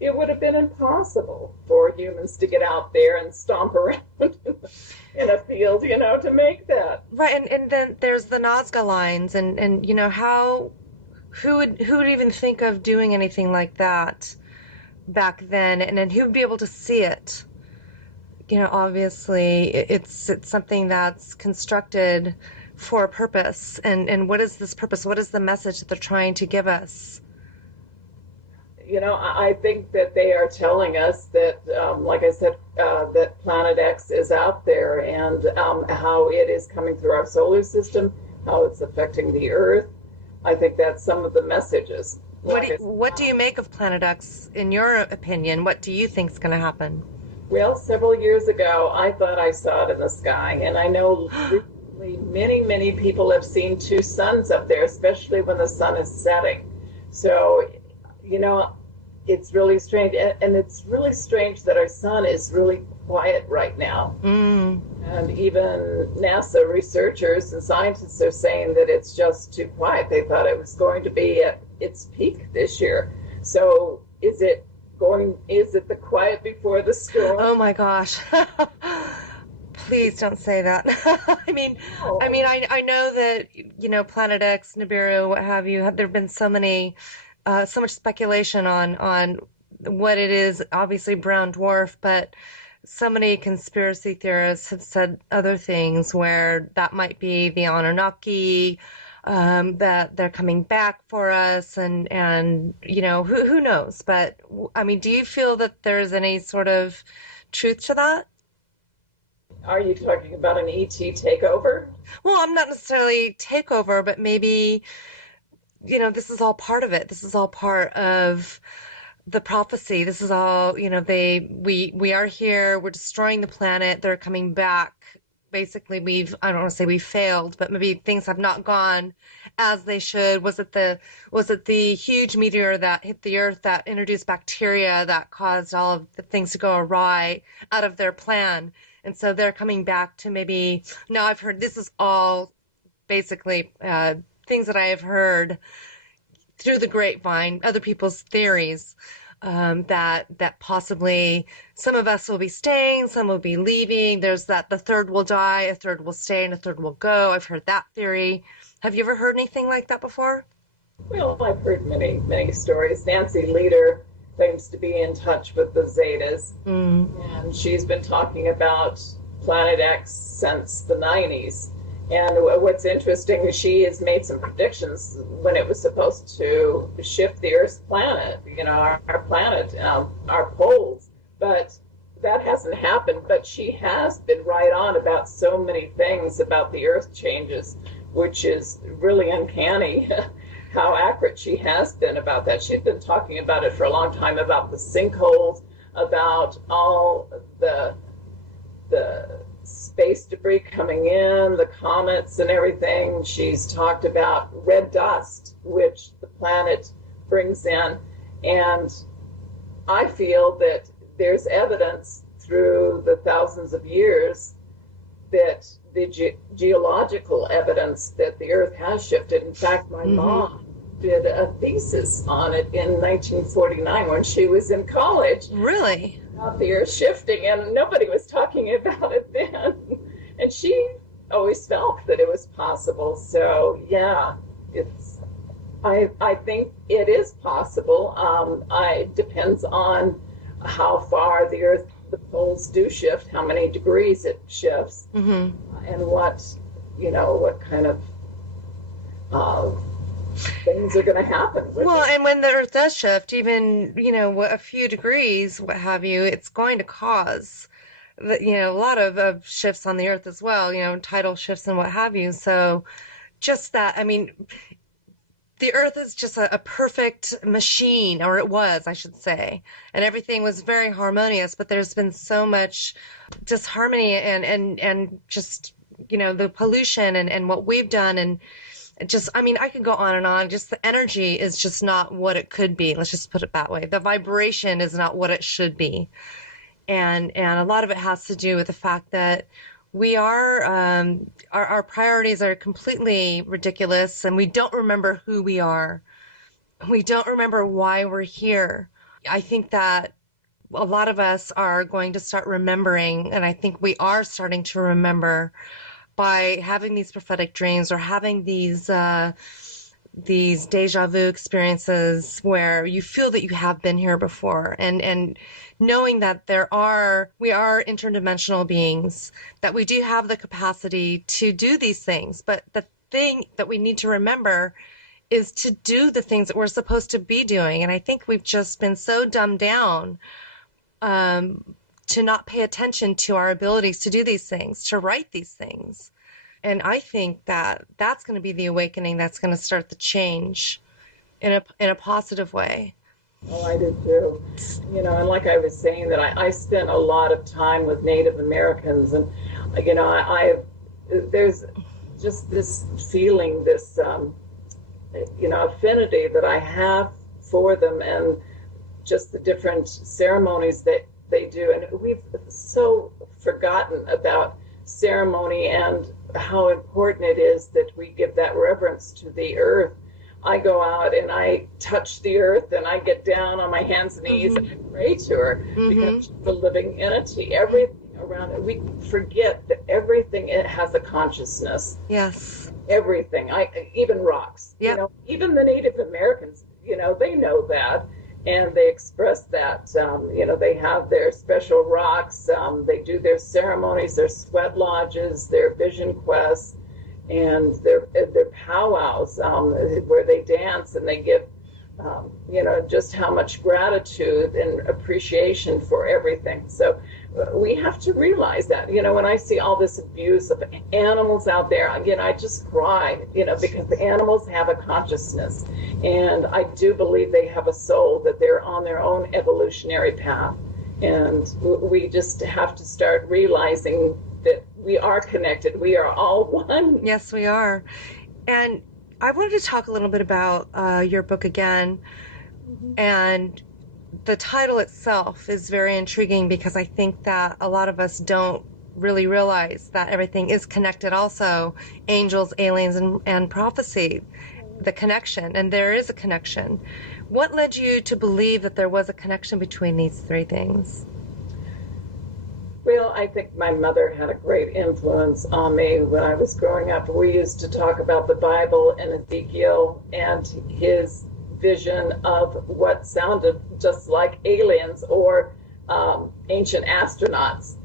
it would have been impossible for humans to get out there and stomp around in a field, to make that. Right, and then there's the Nazca lines, and who would even think of doing anything like that back then, and then who would be able to see it? Obviously it's something that's constructed for a purpose, and what is this purpose? What is the message that they're trying to give us? I think that they are telling us that, like I said, that Planet X is out there, and how it is coming through our solar system, how it's affecting the Earth. I think that's some of the messages. What do you make of Planet X, in your opinion? What do you think is going to happen? Well, several years ago, I thought I saw it in the sky, and I know recently many, many people have seen two suns up there, especially when the sun is setting. So, it's really strange, and it's really strange that our sun is really quiet right now. And even NASA researchers and scientists are saying that it's just too quiet. They thought it was going to be at its peak this year. So is it the quiet before the storm? Oh my gosh. please don't say that. I mean, Oh, I know that, Planet X, Nibiru, what have you, there have been so much speculation on what it is, obviously brown dwarf, but so many conspiracy theorists have said other things where that might be the Anunnaki, that they're coming back for us, and who knows? But I mean, do you feel that there's any sort of truth to that? are you talking about an ET takeover? Well, I'm not necessarily takeover, but maybe, this is all part of it. This is all part of the prophecy. This is all, we are here, we're destroying the planet, they're coming back. Basically, I don't want to say we failed, but maybe things have not gone as they should. Was it the huge meteor that hit the Earth that introduced bacteria that caused all of the things to go awry out of their plan? And so they're coming back to maybe, now I've heard, this is all basically things that I have heard through the grapevine, other people's theories, that possibly some of us will be staying, some will be leaving. There's that the third will die, a third will stay, and a third will go. I've heard that theory. Have you ever heard anything like that before? Well, I've heard many, many stories. Nancy Leader claims to be in touch with the Zetas, and she's been talking about Planet X since the 90s. And what's interesting is she has made some predictions when it was supposed to shift the Earth's planet, our planet, our poles. But that hasn't happened. But she has been right on about so many things about the Earth changes, which is really uncanny how accurate she has been about that. She's been talking about it for a long time, about the sinkholes, about all the space debris coming in, the comets and everything. She's talked about red dust, which the planet brings in. And I feel that there's evidence through the thousands of years that the geological evidence that the Earth has shifted. In fact, my mom did a thesis on it in 1949 when she was in college. Really? About the Earth shifting, and nobody was talking about it then. And she always felt that it was possible. So yeah, I think it is possible. It depends on how far the Earth, the poles do shift, how many degrees it shifts, and what kind of things are going to happen with Well, it. and when the Earth does shift, even, a few degrees, what have you, it's going to cause, a lot of shifts on the Earth as well, tidal shifts and what have you. So just that, I mean, the Earth is just a perfect machine, or it was, I should say, and everything was very harmonious, but there's been so much disharmony and just, the pollution and what we've done, and just, I mean, I could go on and on. Just the energy is just not what it could be. Let's just put it that way. The vibration is not what it should be. And a lot of it has to do with the fact that we are, our priorities are completely ridiculous, and we don't remember who we are. We don't remember why we're here. I think that a lot of us are going to start remembering, and I think we are starting to remember by having these prophetic dreams or having these deja vu experiences where you feel that you have been here before, and knowing that we are interdimensional beings, that we do have the capacity to do these things. But the thing that we need to remember is to do the things that we're supposed to be doing. And I think we've just been so dumbed down to not pay attention to our abilities to do these things, to write these things. And I think that that's going to be the awakening that's going to start the change in a positive way. Oh, I do too. And like I was saying, that I spent a lot of time with Native Americans, and there's just this feeling, this affinity that I have for them, and just the different ceremonies that they do. And we've so forgotten about ceremony and how important it is that we give that reverence to the earth. I go out and I touch the earth, and I get down on my hands and knees and I pray to her, because she's a living entity. Everything around it. We forget that everything it has a consciousness. Yes. Everything. Even rocks. Yep. You know, even the Native Americans, you know, they know that, and they express that. You know, they have their special rocks. They do their ceremonies, their sweat lodges, their vision quests, and their powwows, where they dance and they give, you know, just how much gratitude and appreciation for everything. So we have to realize that, you know, when I see all this abuse of animals out there, again, I just cry, you know, because the animals have a consciousness, and I do believe they have a soul, that they're on their own evolutionary path. And we just have to start realizing that we are connected. We are all one. Yes, we are. And I wanted to talk a little bit about your book again. And the title itself is very intriguing, because I think that a lot of us don't really realize that everything is connected also. Angels, aliens, and prophecy, the connection. And there is a connection. What led you to believe that there was a connection between these three things? Well, I think my mother had a great influence on me when I was growing up. We used to talk about the Bible and Ezekiel and his vision of what sounded just like aliens or ancient astronauts,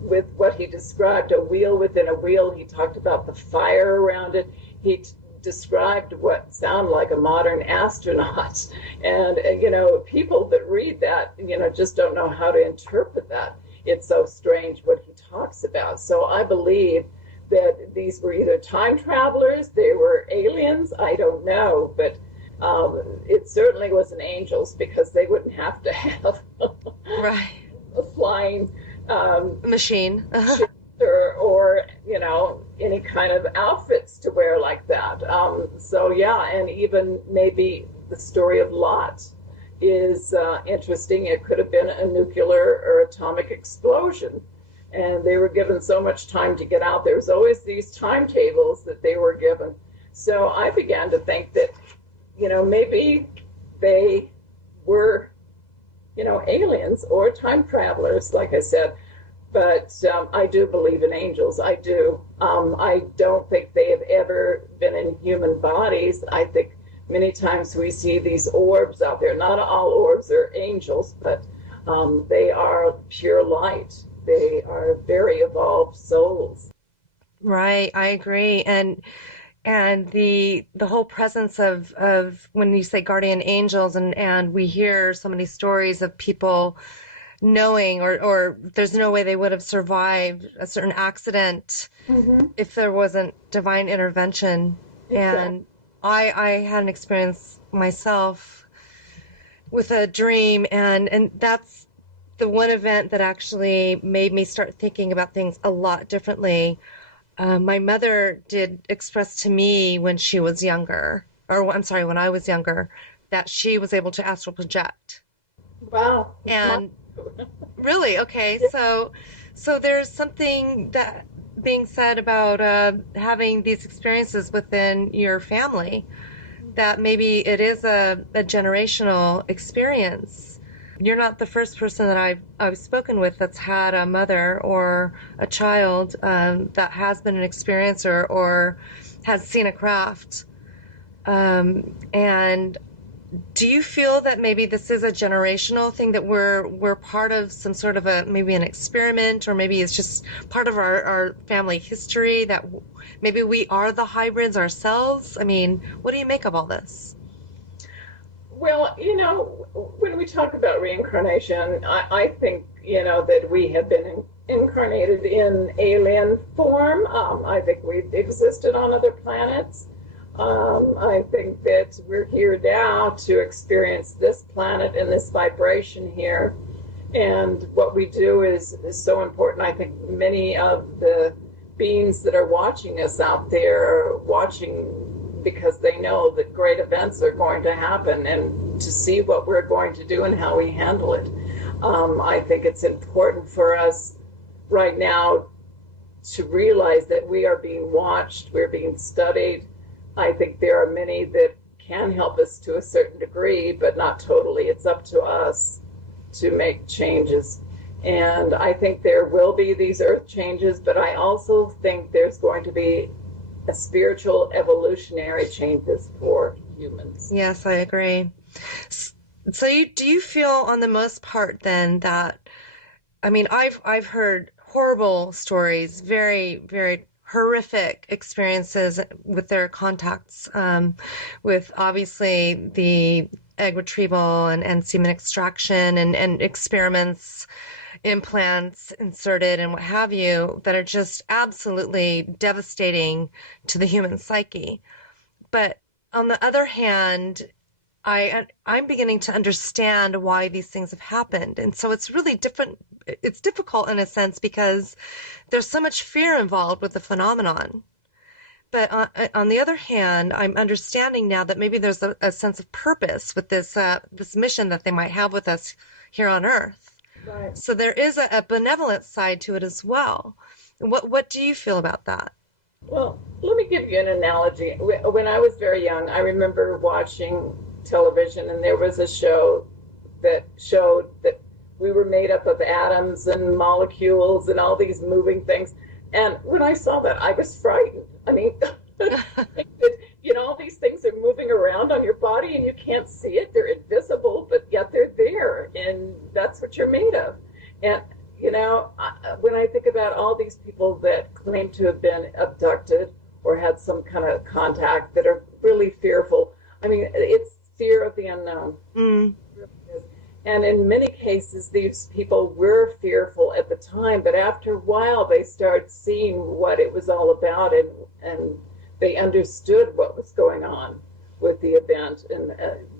with what he described, a wheel within a wheel. He talked about the fire around it. He described what sounded like a modern astronaut. And, you know, people that read that, you know, just don't know how to interpret that. It's so strange what he talks about. So I believe that these were either time travelers, they were aliens, I don't know, but it certainly wasn't angels, because they wouldn't have to have Right. a flying Machine. or, you know, any kind of outfits to wear like that. So yeah, and even maybe the story of Lot is interesting. It could have been a nuclear or atomic explosion, and they were given so much time to get out. There was always these timetables that they were given. So I began to think that, you know, maybe they were, you know, aliens or time travelers, like I said. But I do believe in angels. I do. I don't think they have ever been in human bodies. I think many times we see these orbs out there. Not all orbs are angels, but they are pure light. They are very evolved souls. Right, I agree. And the whole presence of when you say guardian angels, and we hear so many stories of people knowing, or there's no way they would have survived a certain accident if there wasn't divine intervention. Exactly. And I had an experience myself with a dream, and that's the one event that actually made me start thinking about things a lot differently. My mother did express to me when she was younger, or I'm sorry, when I was younger, that she was able to astral project. Wow. And really, okay, so there's something that being said about having these experiences within your family, that maybe it is a generational experience. You're not the first person that I've spoken with that's had a mother or a child that has been an experiencer or has seen a craft. And do you feel that maybe this is a generational thing, that we're part of some sort of maybe an experiment, or maybe it's just part of our family history, that maybe we are the hybrids ourselves? I mean, what do you make of all this? Well, you know, when we talk about reincarnation, I think, you know, that we have been incarnated in alien form. I think we've existed on other planets. I think that we're here now to experience this planet and this vibration here. And what we do is so important. I think many of the beings that are watching us out there are watching because they know that great events are going to happen, and to see what we're going to do and how we handle it. I think it's important for us right now to realize that we are being watched, we're being studied. I think there are many that can help us to a certain degree, but not totally. It's up to us to make changes. And I think there will be these earth changes, but I also think there's going to be a spiritual evolutionary changes for humans. Yes, I agree. So do you feel on the most part then that, I mean, I've heard horrible stories, very, very horrific experiences with their contacts, with obviously the egg retrieval and semen extraction and experiments, implants inserted and what have you, that are just absolutely devastating to the human psyche. But on the other hand, I'm beginning to understand why these things have happened. And so it's really different. It's difficult in a sense because there's so much fear involved with the phenomenon. But on the other hand, I'm understanding now that maybe there's a sense of purpose with this mission that they might have with us here on Earth. Right. So there is a benevolent side to it as well. What do you feel about that? Well, let me give you an analogy. When I was very young, I remember watching television, and there was a show that showed that we were made up of atoms and molecules and all these moving things. And when I saw that, I was frightened. I mean, all these things are moving around on your body and you can't see it. They're invisible, but yet they're there, and that's what you're made of. And when I think about all these people that claim to have been abducted or had some kind of contact that are really fearful, I mean, it's fear of the unknown. Mm. And in many cases, these people were fearful at the time, but after a while, they started seeing what it was all about, and they understood what was going on with the event and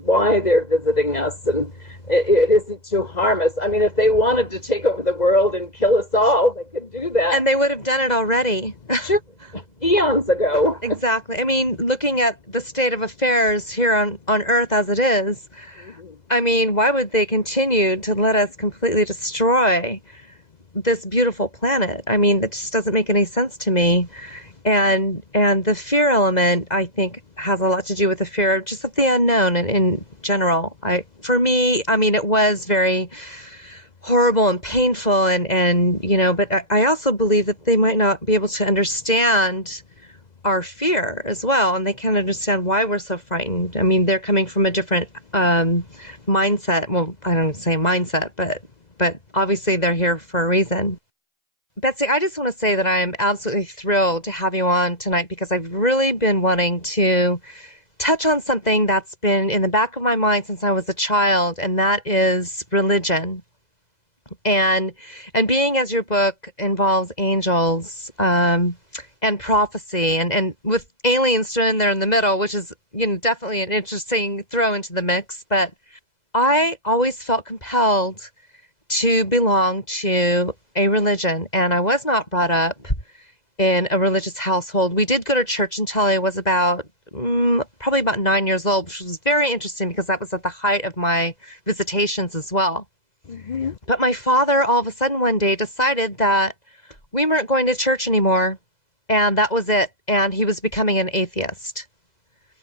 why they're visiting us. And it isn't to harm us. I mean, if they wanted to take over the world and kill us all, they could do that. And they would have done it already. Sure. Eons ago. Exactly. I mean, looking at the state of affairs here on Earth as it is, I mean, why would they continue to let us completely destroy this beautiful planet? I mean, that just doesn't make any sense to me. And the fear element, I think, has a lot to do with the fear of just of the unknown and in general. For me, I mean, it was very horrible and painful and but I also believe that they might not be able to understand our fear as well, and they can't understand why we're so frightened. I mean, they're coming from a different mindset. Well, I don't say mindset, but obviously they're here for a reason. Betsey, I just want to say that I'm absolutely thrilled to have you on tonight because I've really been wanting to touch on something that's been in the back of my mind since I was a child, and that is religion. And being as your book involves angels and prophecy and with aliens thrown in there in the middle, which is definitely an interesting throw into the mix, but I always felt compelled to belong to a religion, and I was not brought up in a religious household. We did go to church until I was probably about 9 years old, which was very interesting because that was at the height of my visitations as well. Mm-hmm. But my father all of a sudden one day decided that we weren't going to church anymore, and that was it, and he was becoming an atheist.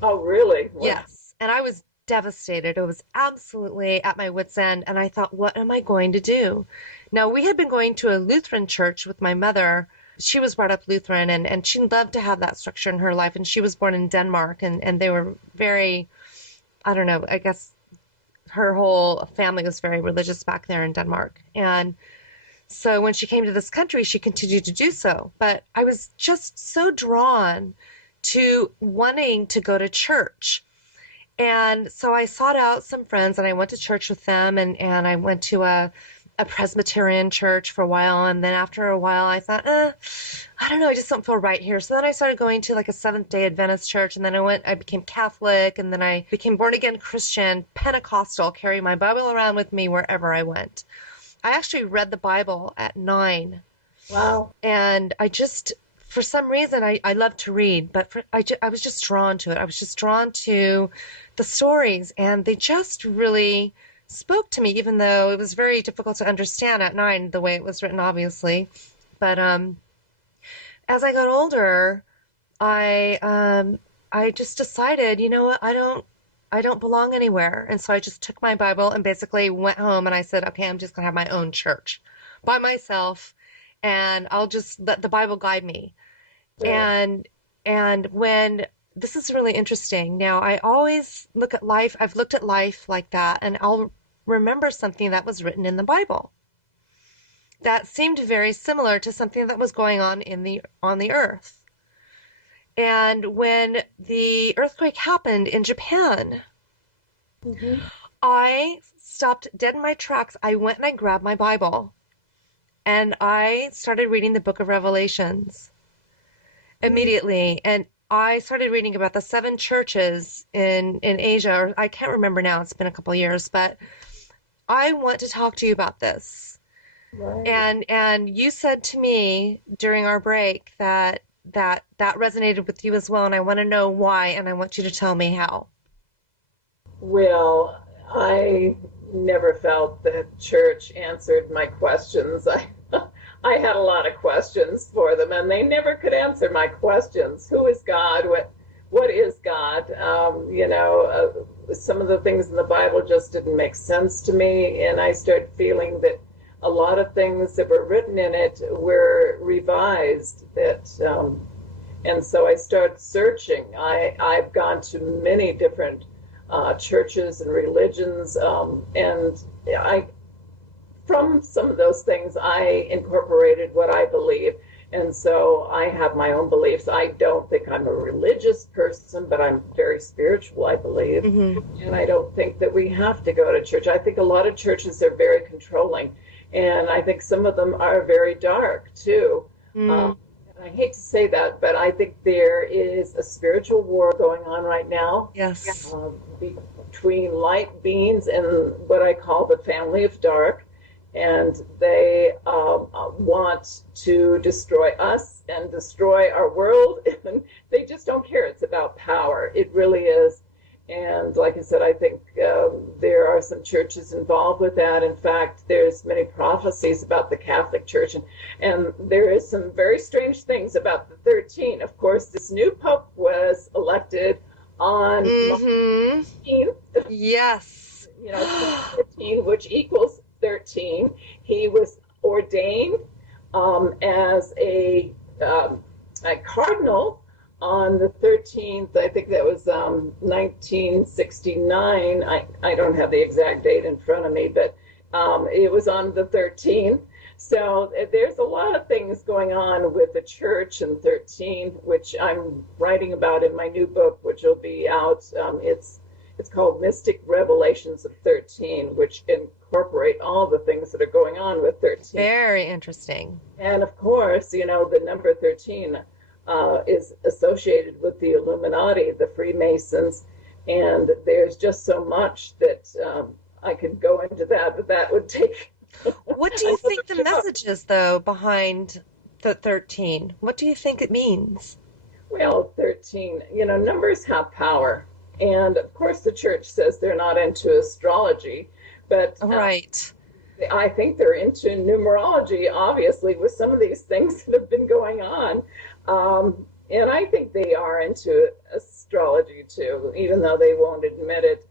Oh, really? What? Yes, and I was devastated. It was absolutely at my wit's end, and I thought, what am I going to do? Now, we had been going to a Lutheran church with my mother. She was brought up Lutheran, and she loved to have that structure in her life, and she was born in Denmark, and they were very, I don't know, I guess her whole family was very religious back there in Denmark. And so when she came to this country, she continued to do so. But I was just so drawn to wanting to go to church. And so I sought out some friends and I went to church with them, and I went to a Presbyterian church for a while. And then after a while, I thought, I don't know, I just don't feel right here. So then I started going to like a Seventh-day Adventist church, and then I became Catholic, and then I became born-again Christian, Pentecostal, carrying my Bible around with me wherever I went. I actually read the Bible at 9. Wow. And I just, for some reason, I love to read, but I was just drawn to it. I was just drawn to the stories, and they just really spoke to me, even though it was very difficult to understand at 9, the way it was written, obviously. But as I got older, I just decided, you know what, I don't belong anywhere. And so I just took my Bible and basically went home and I said, okay, I'm just going to have my own church. by myself, and I'll just let the Bible guide me. Sure. And when this is really interesting. Now, I always look at life, I've looked at life like that, and I'll remember something that was written in the Bible that seemed very similar to something that was going on on the earth. And when the earthquake happened in Japan, Hmm. I stopped dead in my tracks. I went and I grabbed my Bible and I started reading the book of Revelations immediately. And I started reading about the seven churches in Asia, or I can't remember now, it's been a couple of years, but I want to talk to you about this. Right. And you said to me during our break that resonated with you as well, and I want to know why, and I want you to tell me how. Well, I never felt that church answered my questions. I had a lot of questions for them, and they never could answer my questions. Who is God? What is God? Some of the things in the Bible just didn't make sense to me, and I started feeling that a lot of things that were written in it were revised. And so I started searching. I've gone to many different churches and religions, and I from some of those things I incorporated what I believe, and so I have my own beliefs. I don't think I'm a religious person, but I'm very spiritual, I believe. Mm-hmm. And I don't think that we have to go to church. I think a lot of churches are very controlling, and I think some of them are very dark too. Mm, I hate to say that, but I think there is a spiritual war going on right now, yes. uh, between light beings and what I call the family of dark. And they want to destroy us and destroy our world. And they just don't care. It's about power. It really is. And like I said, I think there are some churches involved with that. In fact, there's many prophecies about the Catholic Church, and there is some very strange things about the 13. Of course, this new Pope was elected on March Mm-hmm. 15th, Yes. 2013, which equals 13. He was ordained as a cardinal on the 13th. I think that was 1969. I don't have the exact date in front of me, but it was on the 13th. So there's a lot of things going on with the church and 13, which I'm writing about in my new book, which will be out. It's called Mystic Revelations of 13, which incorporate all the things that are going on with 13. Very interesting. And of course, the number 13 is associated with the Illuminati, the Freemasons, and there's just so much that I could go into that, but that would take What do you think the another show. message is, though, behind the 13? What do you think it means? Well, 13, numbers have power. And of course, the church says they're not into astrology, but Right. I think they're into numerology, obviously, with some of these things that have been going on. And I think they are into astrology too, even though they won't admit it.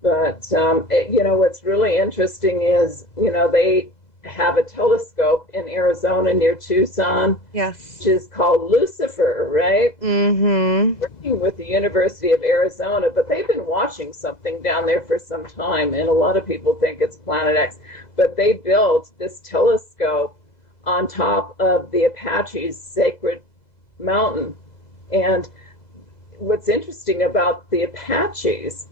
But, what's really interesting is, they have a telescope in Arizona near Tucson, Yes. which is called Lucifer, right? Mm-hmm. Working with the University of Arizona, but they've been watching something down there for some time, and a lot of people think it's Planet X. But they built this telescope on top of the Apache's sacred mountain. And what's interesting about the Apaches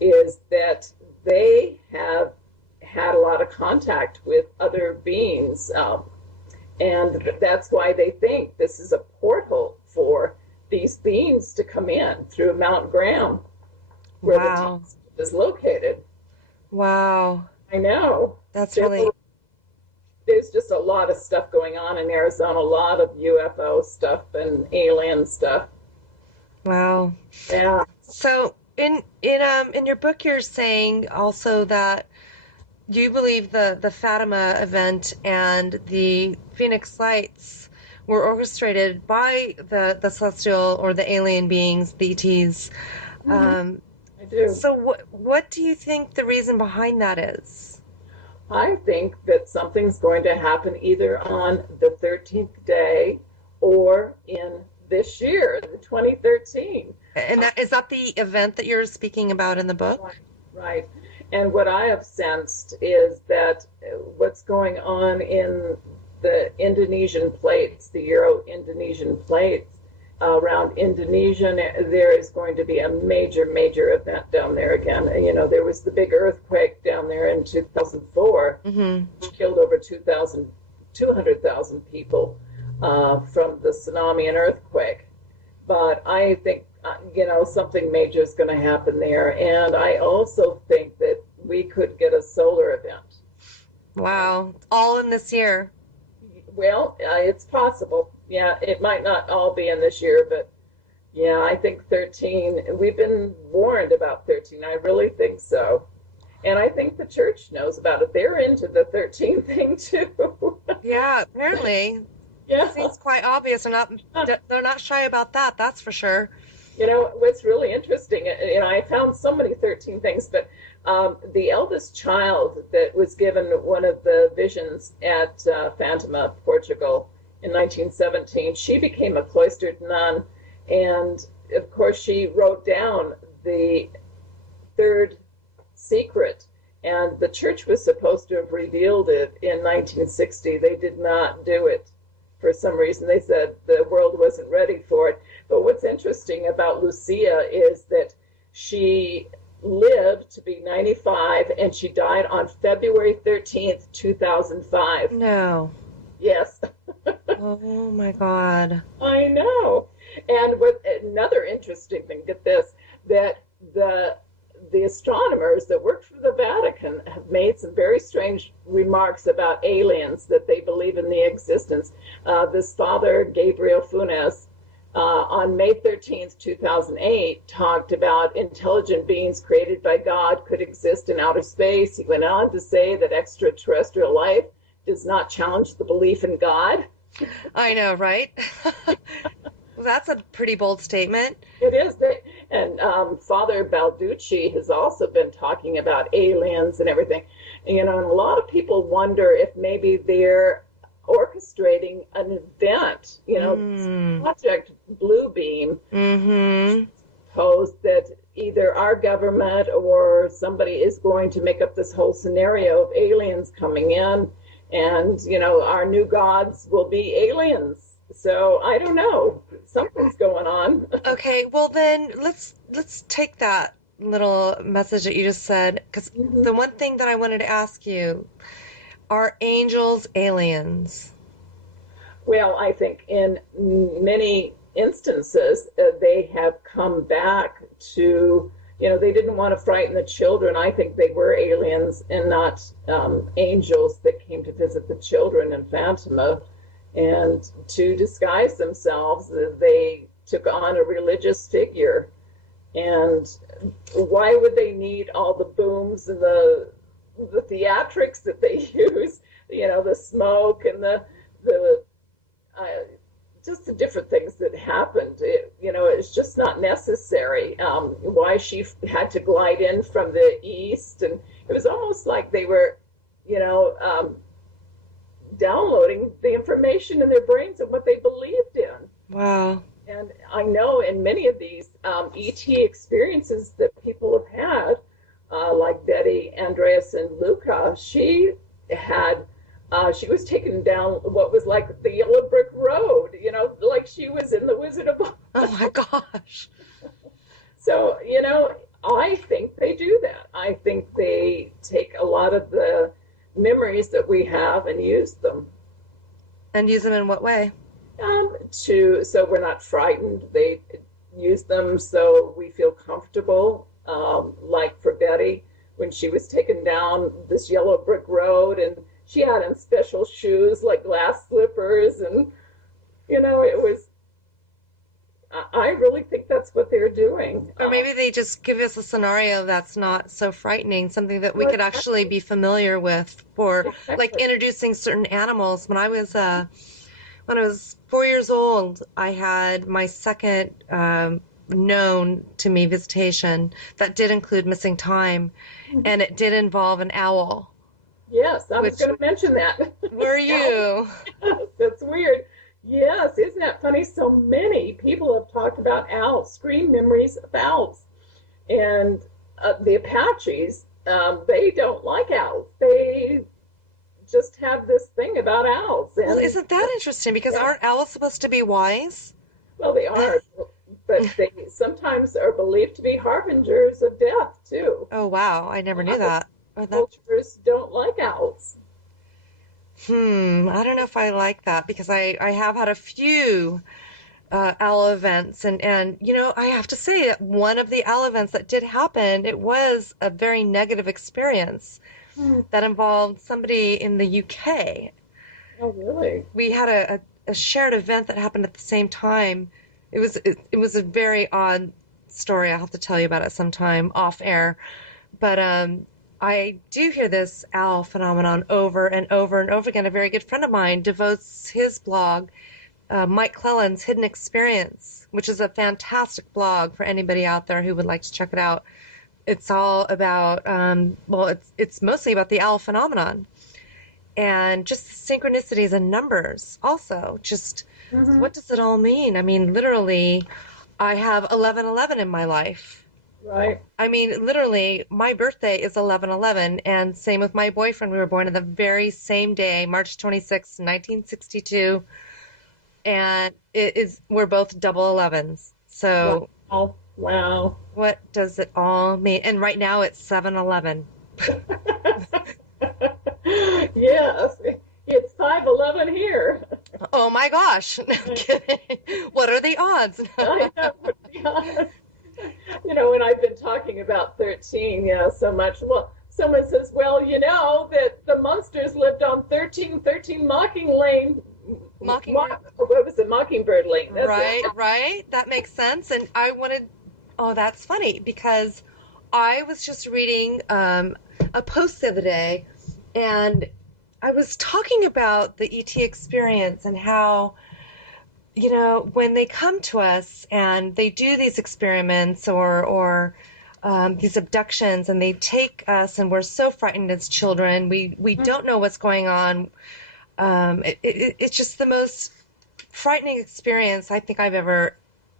is that they have had a lot of contact with other beings. And that's why they think this is a portal for these beings to come in through Mount Graham, where the Wow. telescope is located. Wow. I know. That's There's, really, there's just a lot of stuff going on in Arizona, a lot of UFO stuff and alien stuff. wow. Yeah. So in your book, you're saying also that you believe the Fatima event and the Phoenix Lights were orchestrated by the celestial or the alien beings, the ETs. Mhm. Um, I do. so what do you think the reason behind that is? I think that something's going to happen either on the 13th day or in this year, 2013. And is that the event that you're speaking about in the book? Right, right. And what I have sensed is that what's going on in the Indonesian plates, the Euro-Indonesian plates around Indonesia, there is going to be a major, major event down there again. You know, there was the big earthquake down there in 2004, which killed over 200,000 people from the tsunami and earthquake. But I think something major is going to happen there. And I also think that we could get a solar event. Wow. All in this year. Well, it's possible. Yeah, it might not all be in this year, but yeah, I think 13, we've been warned about 13. I really think so. And I think the church knows about it. They're into the 13 thing too. Yeah, apparently. Yeah. It seems quite obvious. They're not shy about that, that's for sure. You know, what's really interesting, I found so many 13 things, but the eldest child that was given one of the visions at Fátima, Portugal, in 1917, she became a cloistered nun. And of course, she wrote down the third secret. And the church was supposed to have revealed it in 1960. They did not do it. For some reason, they said the world wasn't ready for it. But what's interesting about Lucia is that she lived to be 95 and she died on February 13th, 2005. No. Yes. Oh my God. I know. And what another interesting thing, get this, that the astronomers that work for the Vatican have made some very strange remarks about aliens, that they believe in the existence. This father, Gabriel Funes, on May 13th, 2008, talked about intelligent beings created by God could exist in outer space. He went on to say that extraterrestrial life does not challenge the belief in God. I know, right? That's a pretty bold statement. It is. And Father Balducci has also been talking about aliens and everything. And a lot of people wonder if maybe they're orchestrating an event, Project Bluebeam, posed that either our government or somebody is going to make up this whole scenario of aliens coming in, and our new gods will be aliens. So I don't know, something's going on. Okay, well then let's take that little message that you just said, because the one thing that I wanted to ask you, are angels aliens? Well, I think in many instances they have come back to, they didn't want to frighten the children. I think they were aliens and not angels that came to visit the children in Fatima. And to disguise themselves, they took on a religious figure. And why would they need all the booms and the theatrics that they use? The smoke and the just the different things that happened. It's just not necessary. Why she had to glide in from the east, and it was almost like they were, downloading the information in their brains and what they believed in. Wow. And I know in many of these ET experiences that people have had, like Betty, Andreas, and Luca, she was taken down what was like the yellow brick road, like she was in the Wizard of Oz. Oh my gosh. So, I think they do that. I think they take a lot of the memories that we have and use them. And use them in what way? So we're not frightened. They use them so we feel comfortable. Like for Betty, when she was taken down this yellow brick road, and she had on special shoes like glass slippers, and it was. I really think that's what they're doing. Or maybe they just give us a scenario that's not so frightening, something that we could actually be familiar with, for like introducing certain animals. When I was 4 years old, I had my second known to me visitation that did include missing time, and it did involve an owl. Yes, I was which going to mention that. were you? Owls. That's weird. Yes, isn't that funny? So many people have talked about owls, scream memories of owls. And the Apaches, they don't like owls. They just have this thing about owls. Well, And isn't that interesting? Because yeah, aren't owls supposed to be wise? well, they are, but they sometimes are believed to be harbingers of death, too. Oh, wow. I never knew Other that. Oh, that, cultures don't like owls. I don't know if I like that because I have had a few owl events and I have to say that one of the owl events that did happen, it was a very negative experience Hmm. that involved somebody in the UK. Oh, really? We had a shared event that happened at the same time. It was a very odd story. I'll have to tell you about it sometime off air. But I do hear this owl phenomenon over and over and over again. A very good friend of mine devotes his blog, Mike Clelland's Hidden Experience, which is a fantastic blog for anybody out there who would like to check it out. It's all about, well, it's mostly about the owl phenomenon and just synchronicities and numbers. Also, just Hmm. what does it all mean? I mean, literally, I have 1111 in my life. Right. I mean, literally, my birthday is 1111, and same with my boyfriend. We were born on the very same day, March 26, 1962, and we're both double 11s. So, Wow. Wow. what does it all mean? And right now it's 7:11. Yes, it's 5:11 here. Oh my gosh. No, I'm kidding. What are the odds? I know. Yeah. And I've been talking about 13, so much. Well, someone says, well, that the monsters lived on 1313 Mocking Lane. Mockingbird. What was it? Mockingbird Lane. That's Right, it. right. That makes sense. And oh, that's funny because I was just reading a post the other day and I was talking about the ET experience and how, when they come to us and they do these experiments or these abductions and they take us and we're so frightened as children, we don't know what's going on. It's just the most frightening experience I think I've ever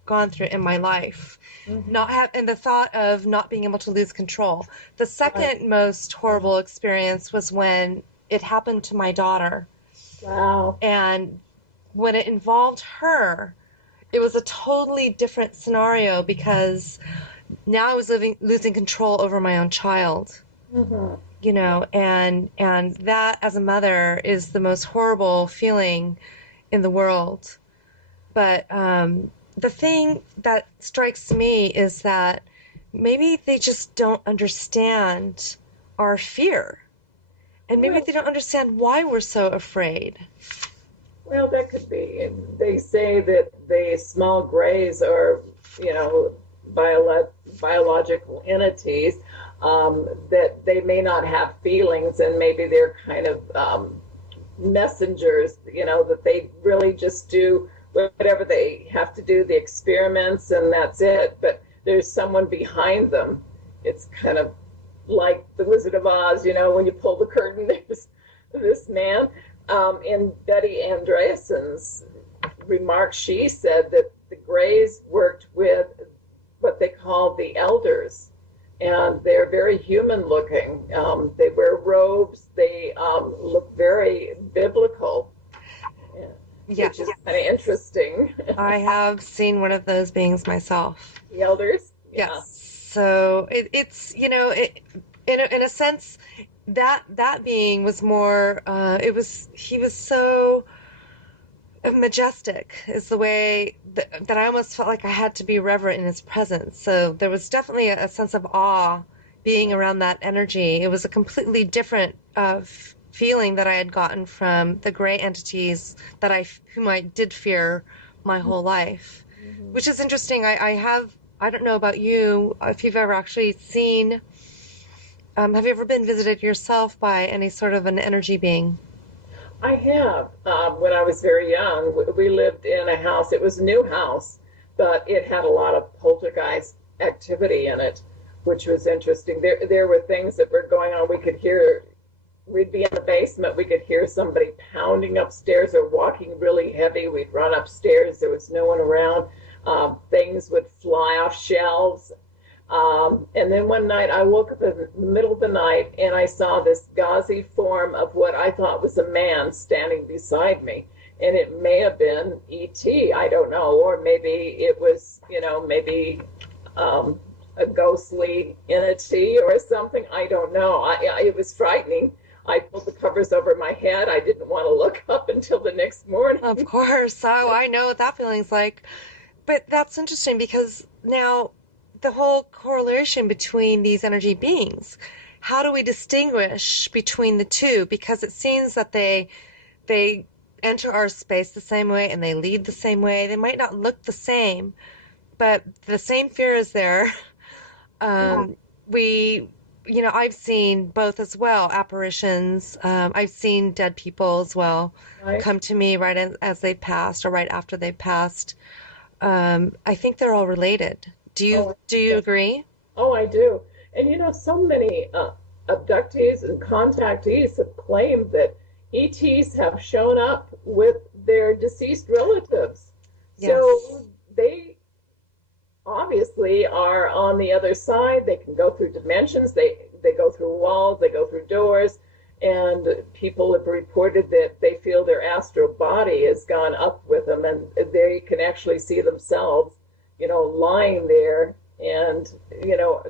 gone through in my life. Mhm. Not have and the thought of not being able to lose control. The Right. second most horrible experience was when it happened to my daughter. Wow. And when it involved her, it was a totally different scenario because now I was losing control over my own child. Hmm. And that as a mother is the most horrible feeling in the world. But the thing that strikes me is that maybe they just don't understand our fear. And maybe Well, they don't understand why we're so afraid. well, that could be. And they say that the small grays are, you know, biological entities, that they may not have feelings and maybe they're kind of messengers, that they really just do whatever they have to do, the experiments, and that's it. But there's someone behind them. It's kind of like the Wizard of Oz, when you pull the curtain, there's this man. In Betty Andreassen's remarks, she said that the Greys worked with what they call the elders, and they're very human looking. They wear robes, they look very biblical, which Yes, is kind of interesting. I have seen one of those beings myself. The elders, yeah. Yes. So it's, in a sense, that being was more, he was so majestic is the way that I almost felt like I had to be reverent in his presence. So there was definitely a sense of awe being around that energy. It was a completely different feeling that I had gotten from the gray entities whom I did fear my whole life, Mhm. which is interesting. I don't know about you, if you've ever actually seen, have you ever been visited yourself by any sort of an energy being? I have. When I was very young, we lived in a house. It was a new house, but it had a lot of poltergeist activity in it, which was interesting. There were things that were going on. We could hear we'd be in the basement, we could hear somebody pounding upstairs or walking really heavy. We'd run upstairs, there was no one around. Things would fly off shelves. And then one night I woke up in the middle of the night and I saw this gauzy form of what I thought was a man standing beside me. And it may have been E.T., I don't know, or maybe it was, maybe a ghostly entity or something. I don't know. It was frightening. I pulled the covers over my head. I didn't want to look up until the next morning. Of course. Oh, I know what that feeling's like. But that's interesting because now the whole correlation between these energy beings, how do we distinguish between the two? Because it seems that they enter our space the same way and they lead the same way. They might not look the same, but the same fear is there. Yeah, We, I've seen both as well, apparitions. I've seen dead people as well right. come to me right as they've passed or right after they've passed. I think they're all related. Do you Oh, do you agree? oh, I do. And so many abductees and contactees have claimed that ETs have shown up with their deceased relatives. Yes. So they obviously are on the other side. They can go through dimensions. They go through walls. They go through doors. And people have reported that they feel their astral body has gone up with them, and they can actually see themselves, lying there. And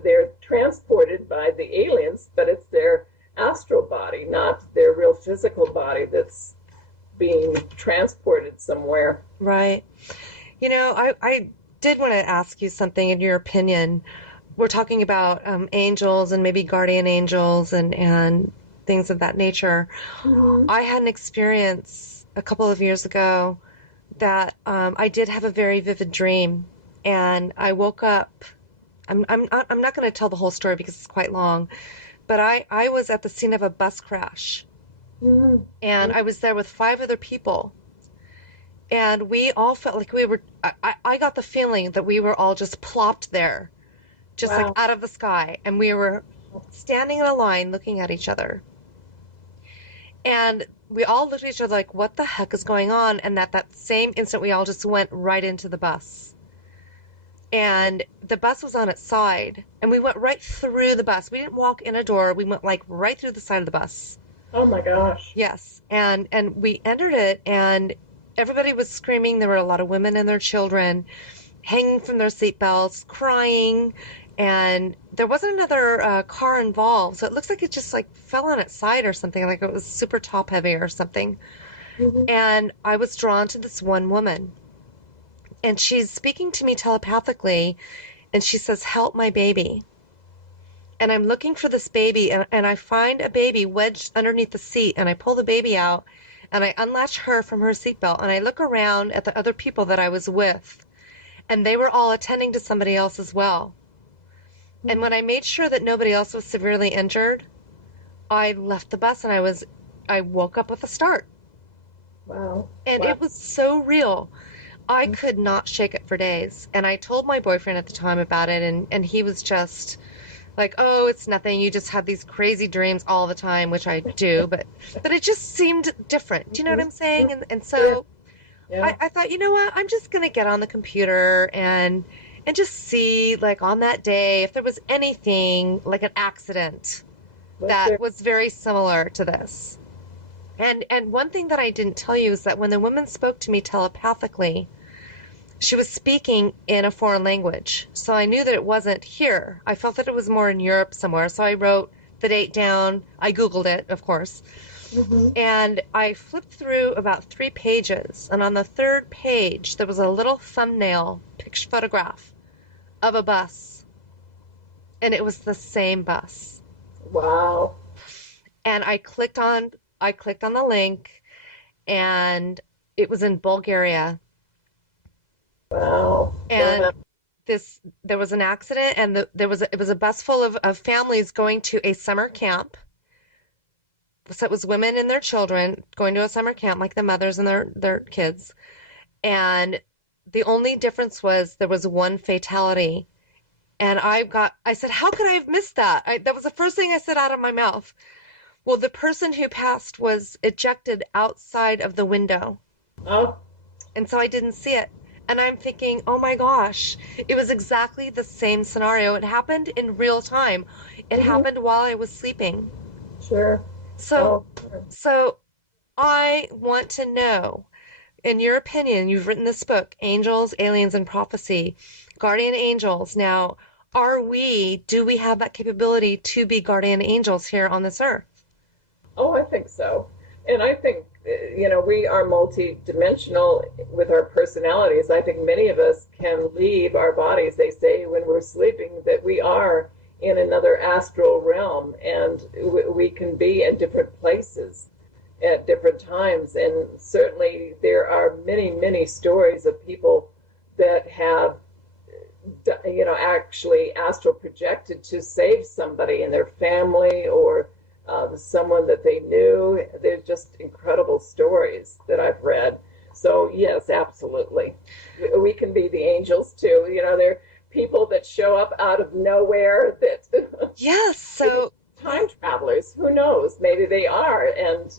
they're transported by the aliens, but it's their astral body, not their real physical body that's being transported somewhere. Right. I did want to ask you something in your opinion. We're talking about angels and maybe guardian angels and things of that nature. Mm-hmm. I had an experience a couple of years ago that I did have a very vivid dream, and I woke up. I'm not going to tell the whole story because it's quite long, but I was at the scene of a bus crash, Mm-hmm. and I was there with five other people, and we all felt like we were. I got the feeling that we were all just plopped there, just like Wow. out of the sky, and we were standing in a line looking at each other. And we all looked at each other like, what the heck is going on? And at that same instant, we all just went right into the bus. And the bus was on its side, and we went right through the bus. We didn't walk in a door. We went like right through the side of the bus. Oh my gosh. Yes. And we entered it, and everybody was screaming. There were a lot of women and their children hanging from their seatbelts, crying, and there wasn't another car involved. So it looks like it just like fell on its side or something, like it was super top heavy or something. Mm-hmm. And I was drawn to this one woman, and she's speaking to me telepathically, and she says, "Help my baby." And I'm looking for this baby, and I find a baby wedged underneath the seat, and I pull the baby out, and I unlatch her from her seatbelt, and I look around at the other people that I was with, and they were all attending to somebody else as well. And when I made sure that nobody else was severely injured, I left the bus and I woke up with a start. Wow. And Wow. it was so real. I could not shake it for days. And I told my boyfriend at the time about it, and he was just like, "Oh, it's nothing. You just have these crazy dreams all the time," which I do, but it just seemed different. Do you know what I'm Mm-hmm. saying? And Sure. so Yeah. I thought, you know what? I'm just gonna get on the computer and just see, like, on that day if there was anything like an accident Was that there? was very similar to this. And one thing that I didn't tell you is that when the woman spoke to me telepathically, she was speaking in a foreign language. So I knew that it wasn't here. I felt that it was more in Europe somewhere. So I wrote the date down. I Googled it, of course. Mm-hmm. And I flipped through about 3 pages. And on the third page, there was a little thumbnail picture photograph of a bus. And it was the same bus. Wow. And I clicked on the link, and it was in Bulgaria. Wow. And Wow. there was an accident, and it was a bus full of families going to a summer camp. So it was women and their children going to a summer camp, like the mothers and their kids. And the only difference was there was one fatality. And I said, how could I have missed that? That was the first thing I said out of my mouth. Well, the person who passed was ejected outside of the window, Oh, and so I didn't see it. And I'm thinking, oh my gosh, it was exactly the same scenario. It happened in real time. It hmm, happened while I was sleeping. sure. So, Oh, sure. so I want to know, in your opinion, you've written this book, Angels, Aliens, and Prophecy, Guardian Angels. Now, do we have that capability to be guardian angels here on this earth? Oh, I think so. And I think, we are multi-dimensional with our personalities. I think many of us can leave our bodies. They say when we're sleeping that we are in another astral realm and we can be in different places at different times. And certainly there are many, many stories of people that have, actually astral projected to save somebody in their family or someone that they knew. There's just incredible stories that I've read. So, yes, absolutely. We can be the angels too. There are people that show up out of nowhere that Yes. maybe So, time travelers, who knows? Maybe they are. And,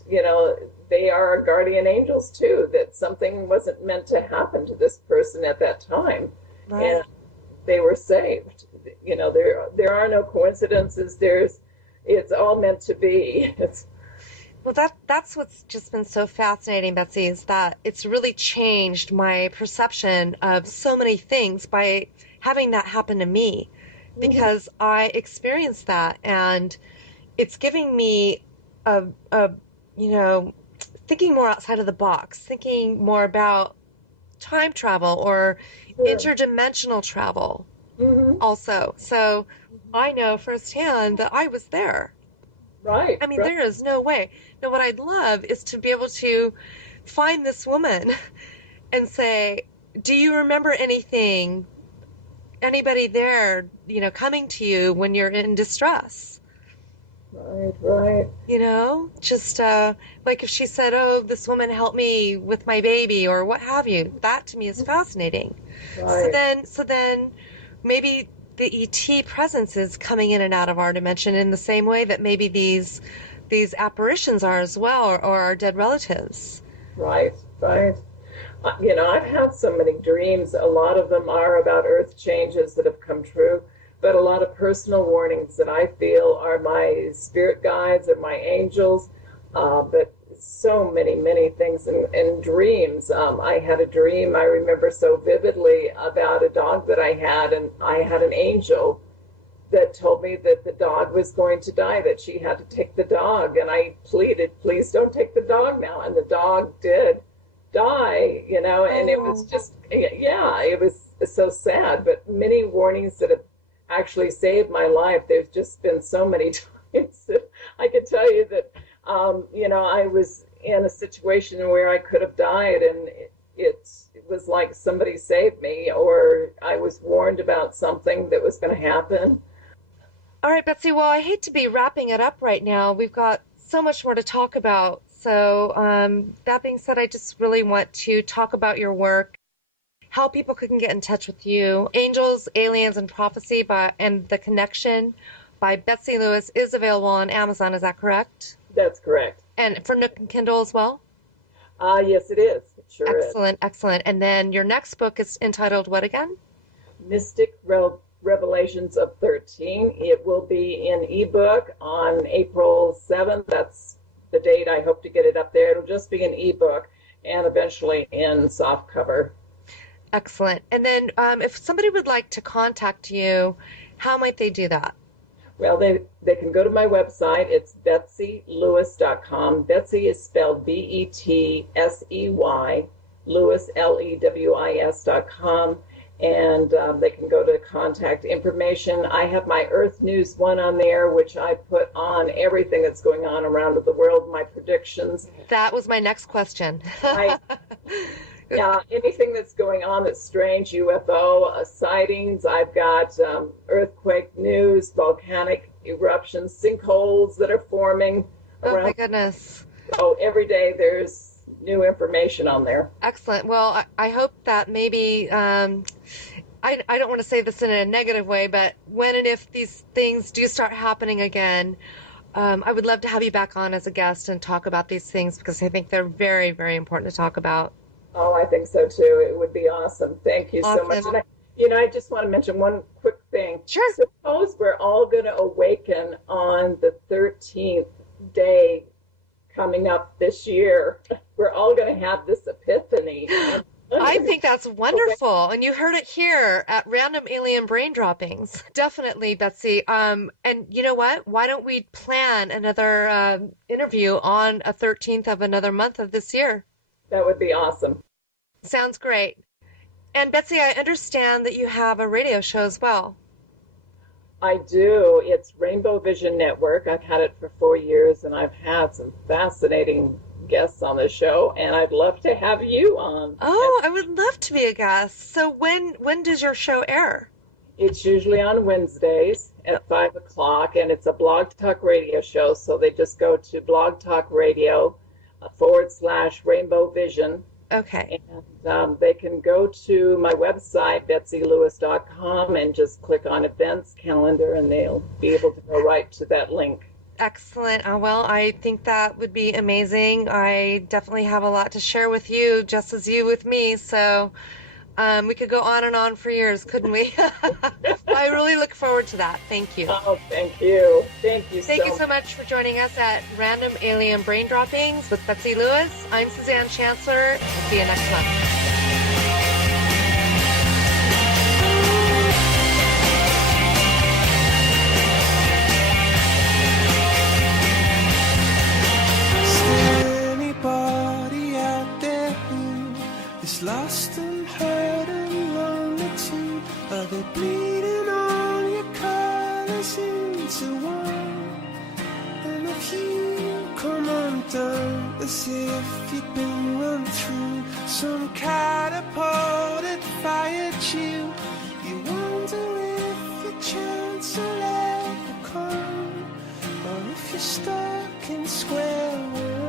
they are our guardian angels too, that something wasn't meant to happen to this person at that time. And right. they were saved. There are no coincidences. It's all meant to be. It's Well, that's what's just been so fascinating, Betsy, is that it's really changed my perception of so many things by having that happen to me, mhm, because I experienced that, and it's giving me a you know thinking more outside of the box, thinking more about time travel or sure. interdimensional travel Hmm. also. So I know firsthand that I was there. Right, I mean, right. there is no way. Now, what I'd love is to be able to find this woman and say, do you remember anything, anybody there, coming to you when you're in distress? Right, right, Just like if she said, oh, this woman helped me with my baby or what have you. That to me is fascinating. So right. then, so then maybe the ET presence is coming in and out of our dimension in the same way that maybe these apparitions are as well, or our dead relatives. Right, right. I've had so many dreams. A lot of them are about earth changes that have come true, but a lot of personal warnings that I feel are my spirit guides or my angels. But so many, many things in dreams. I had a dream I remember so vividly about a dog that I had, and I had an angel that told me that the dog was going to die, that she had to take the dog. And I pleaded, please don't take the dog now. And the dog did die, and it was Oh, just, yeah, it was so sad. But many warnings that have actually saved my life. There's just been so many times that I could tell you that, I was in a situation where I could have died, and it was like somebody saved me, or I was warned about something that was going to happen. all right, Betsy. Well, I hate to be wrapping it up right now. We've got so much more to talk about. So, that being said, I just really want to talk about your work, how people can get in touch with you. Angels, Aliens, and Prophecy and The Connection by Betsey Lewis is available on Amazon. Is that correct? That's correct. And for Nook and Kindle as well? Yes, it is. It sure is. Excellent, excellent. And then your next book is entitled what again? Mystic Revelations of 13. It will be in ebook on April 7th. That's the date I hope to get it up there. It'll just be an ebook and eventually in soft cover. Excellent. And then if somebody would like to contact you, how might they do that? Well, they can go to my website. It's betseylewis.com. Betsey is spelled Betsey, Lewis, Lewis.com. And they can go to contact information. I have my Earth News one on there, which I put on everything that's going on around the world, my predictions. That was my next question. I Yeah, anything that's going on that's strange, UFO sightings. I've got earthquake news, volcanic eruptions, sinkholes that are forming Oh my around. goodness. Oh, every day there's new information on there. Excellent. Well, I hope that maybe, I don't want to say this in a negative way, but when and if these things do start happening again, I would love to have you back on as a guest and talk about these things because I think they're very, very important to talk about. Oh, I think so too. It would be awesome. Thank you so much. Awesome. I just want to mention one quick thing. Sure. Suppose we're all going to awaken on the 13th day coming up this year. We're all going to have this epiphany. I think that's wonderful. And you heard it here at Random Alien Brain Droppings. Definitely, Betsy. And you know what? Why don't we plan another interview on a 13th of another month of this year? That would be awesome. Sounds great. And Betsy, I understand that you have a radio show as well. I do. It's Rainbow Vision Network. I've had it for 4 years, and I've had some fascinating guests on the show, and I'd love to have you on. Oh, I would love to be a guest. So when does your show air? It's usually on Wednesdays at 5 o'clock, and it's a Blog Talk Radio show. So they just go to Blog Talk Radio / Rainbow Vision. Okay. And they can go to my website, betseylewis.com, and just click on events calendar, and they'll be able to go right to that link. Excellent. Well, I think that would be amazing. I definitely have a lot to share with you, just as you with me. So we could go on and on for years, couldn't we? I really look forward to that. Thank you. Oh, thank you. Thank you so much for joining us at Random Alien Brain Droppings with Betsey Lewis. I'm Suzanne Chancellor. We'll see you next month. Lost and hurt and lonely too. Are they bleeding on your colors into one? And if you come undone, as if you'd been run through some catapult that fired you, you wonder if your chance will ever come, or if you're stuck in square one.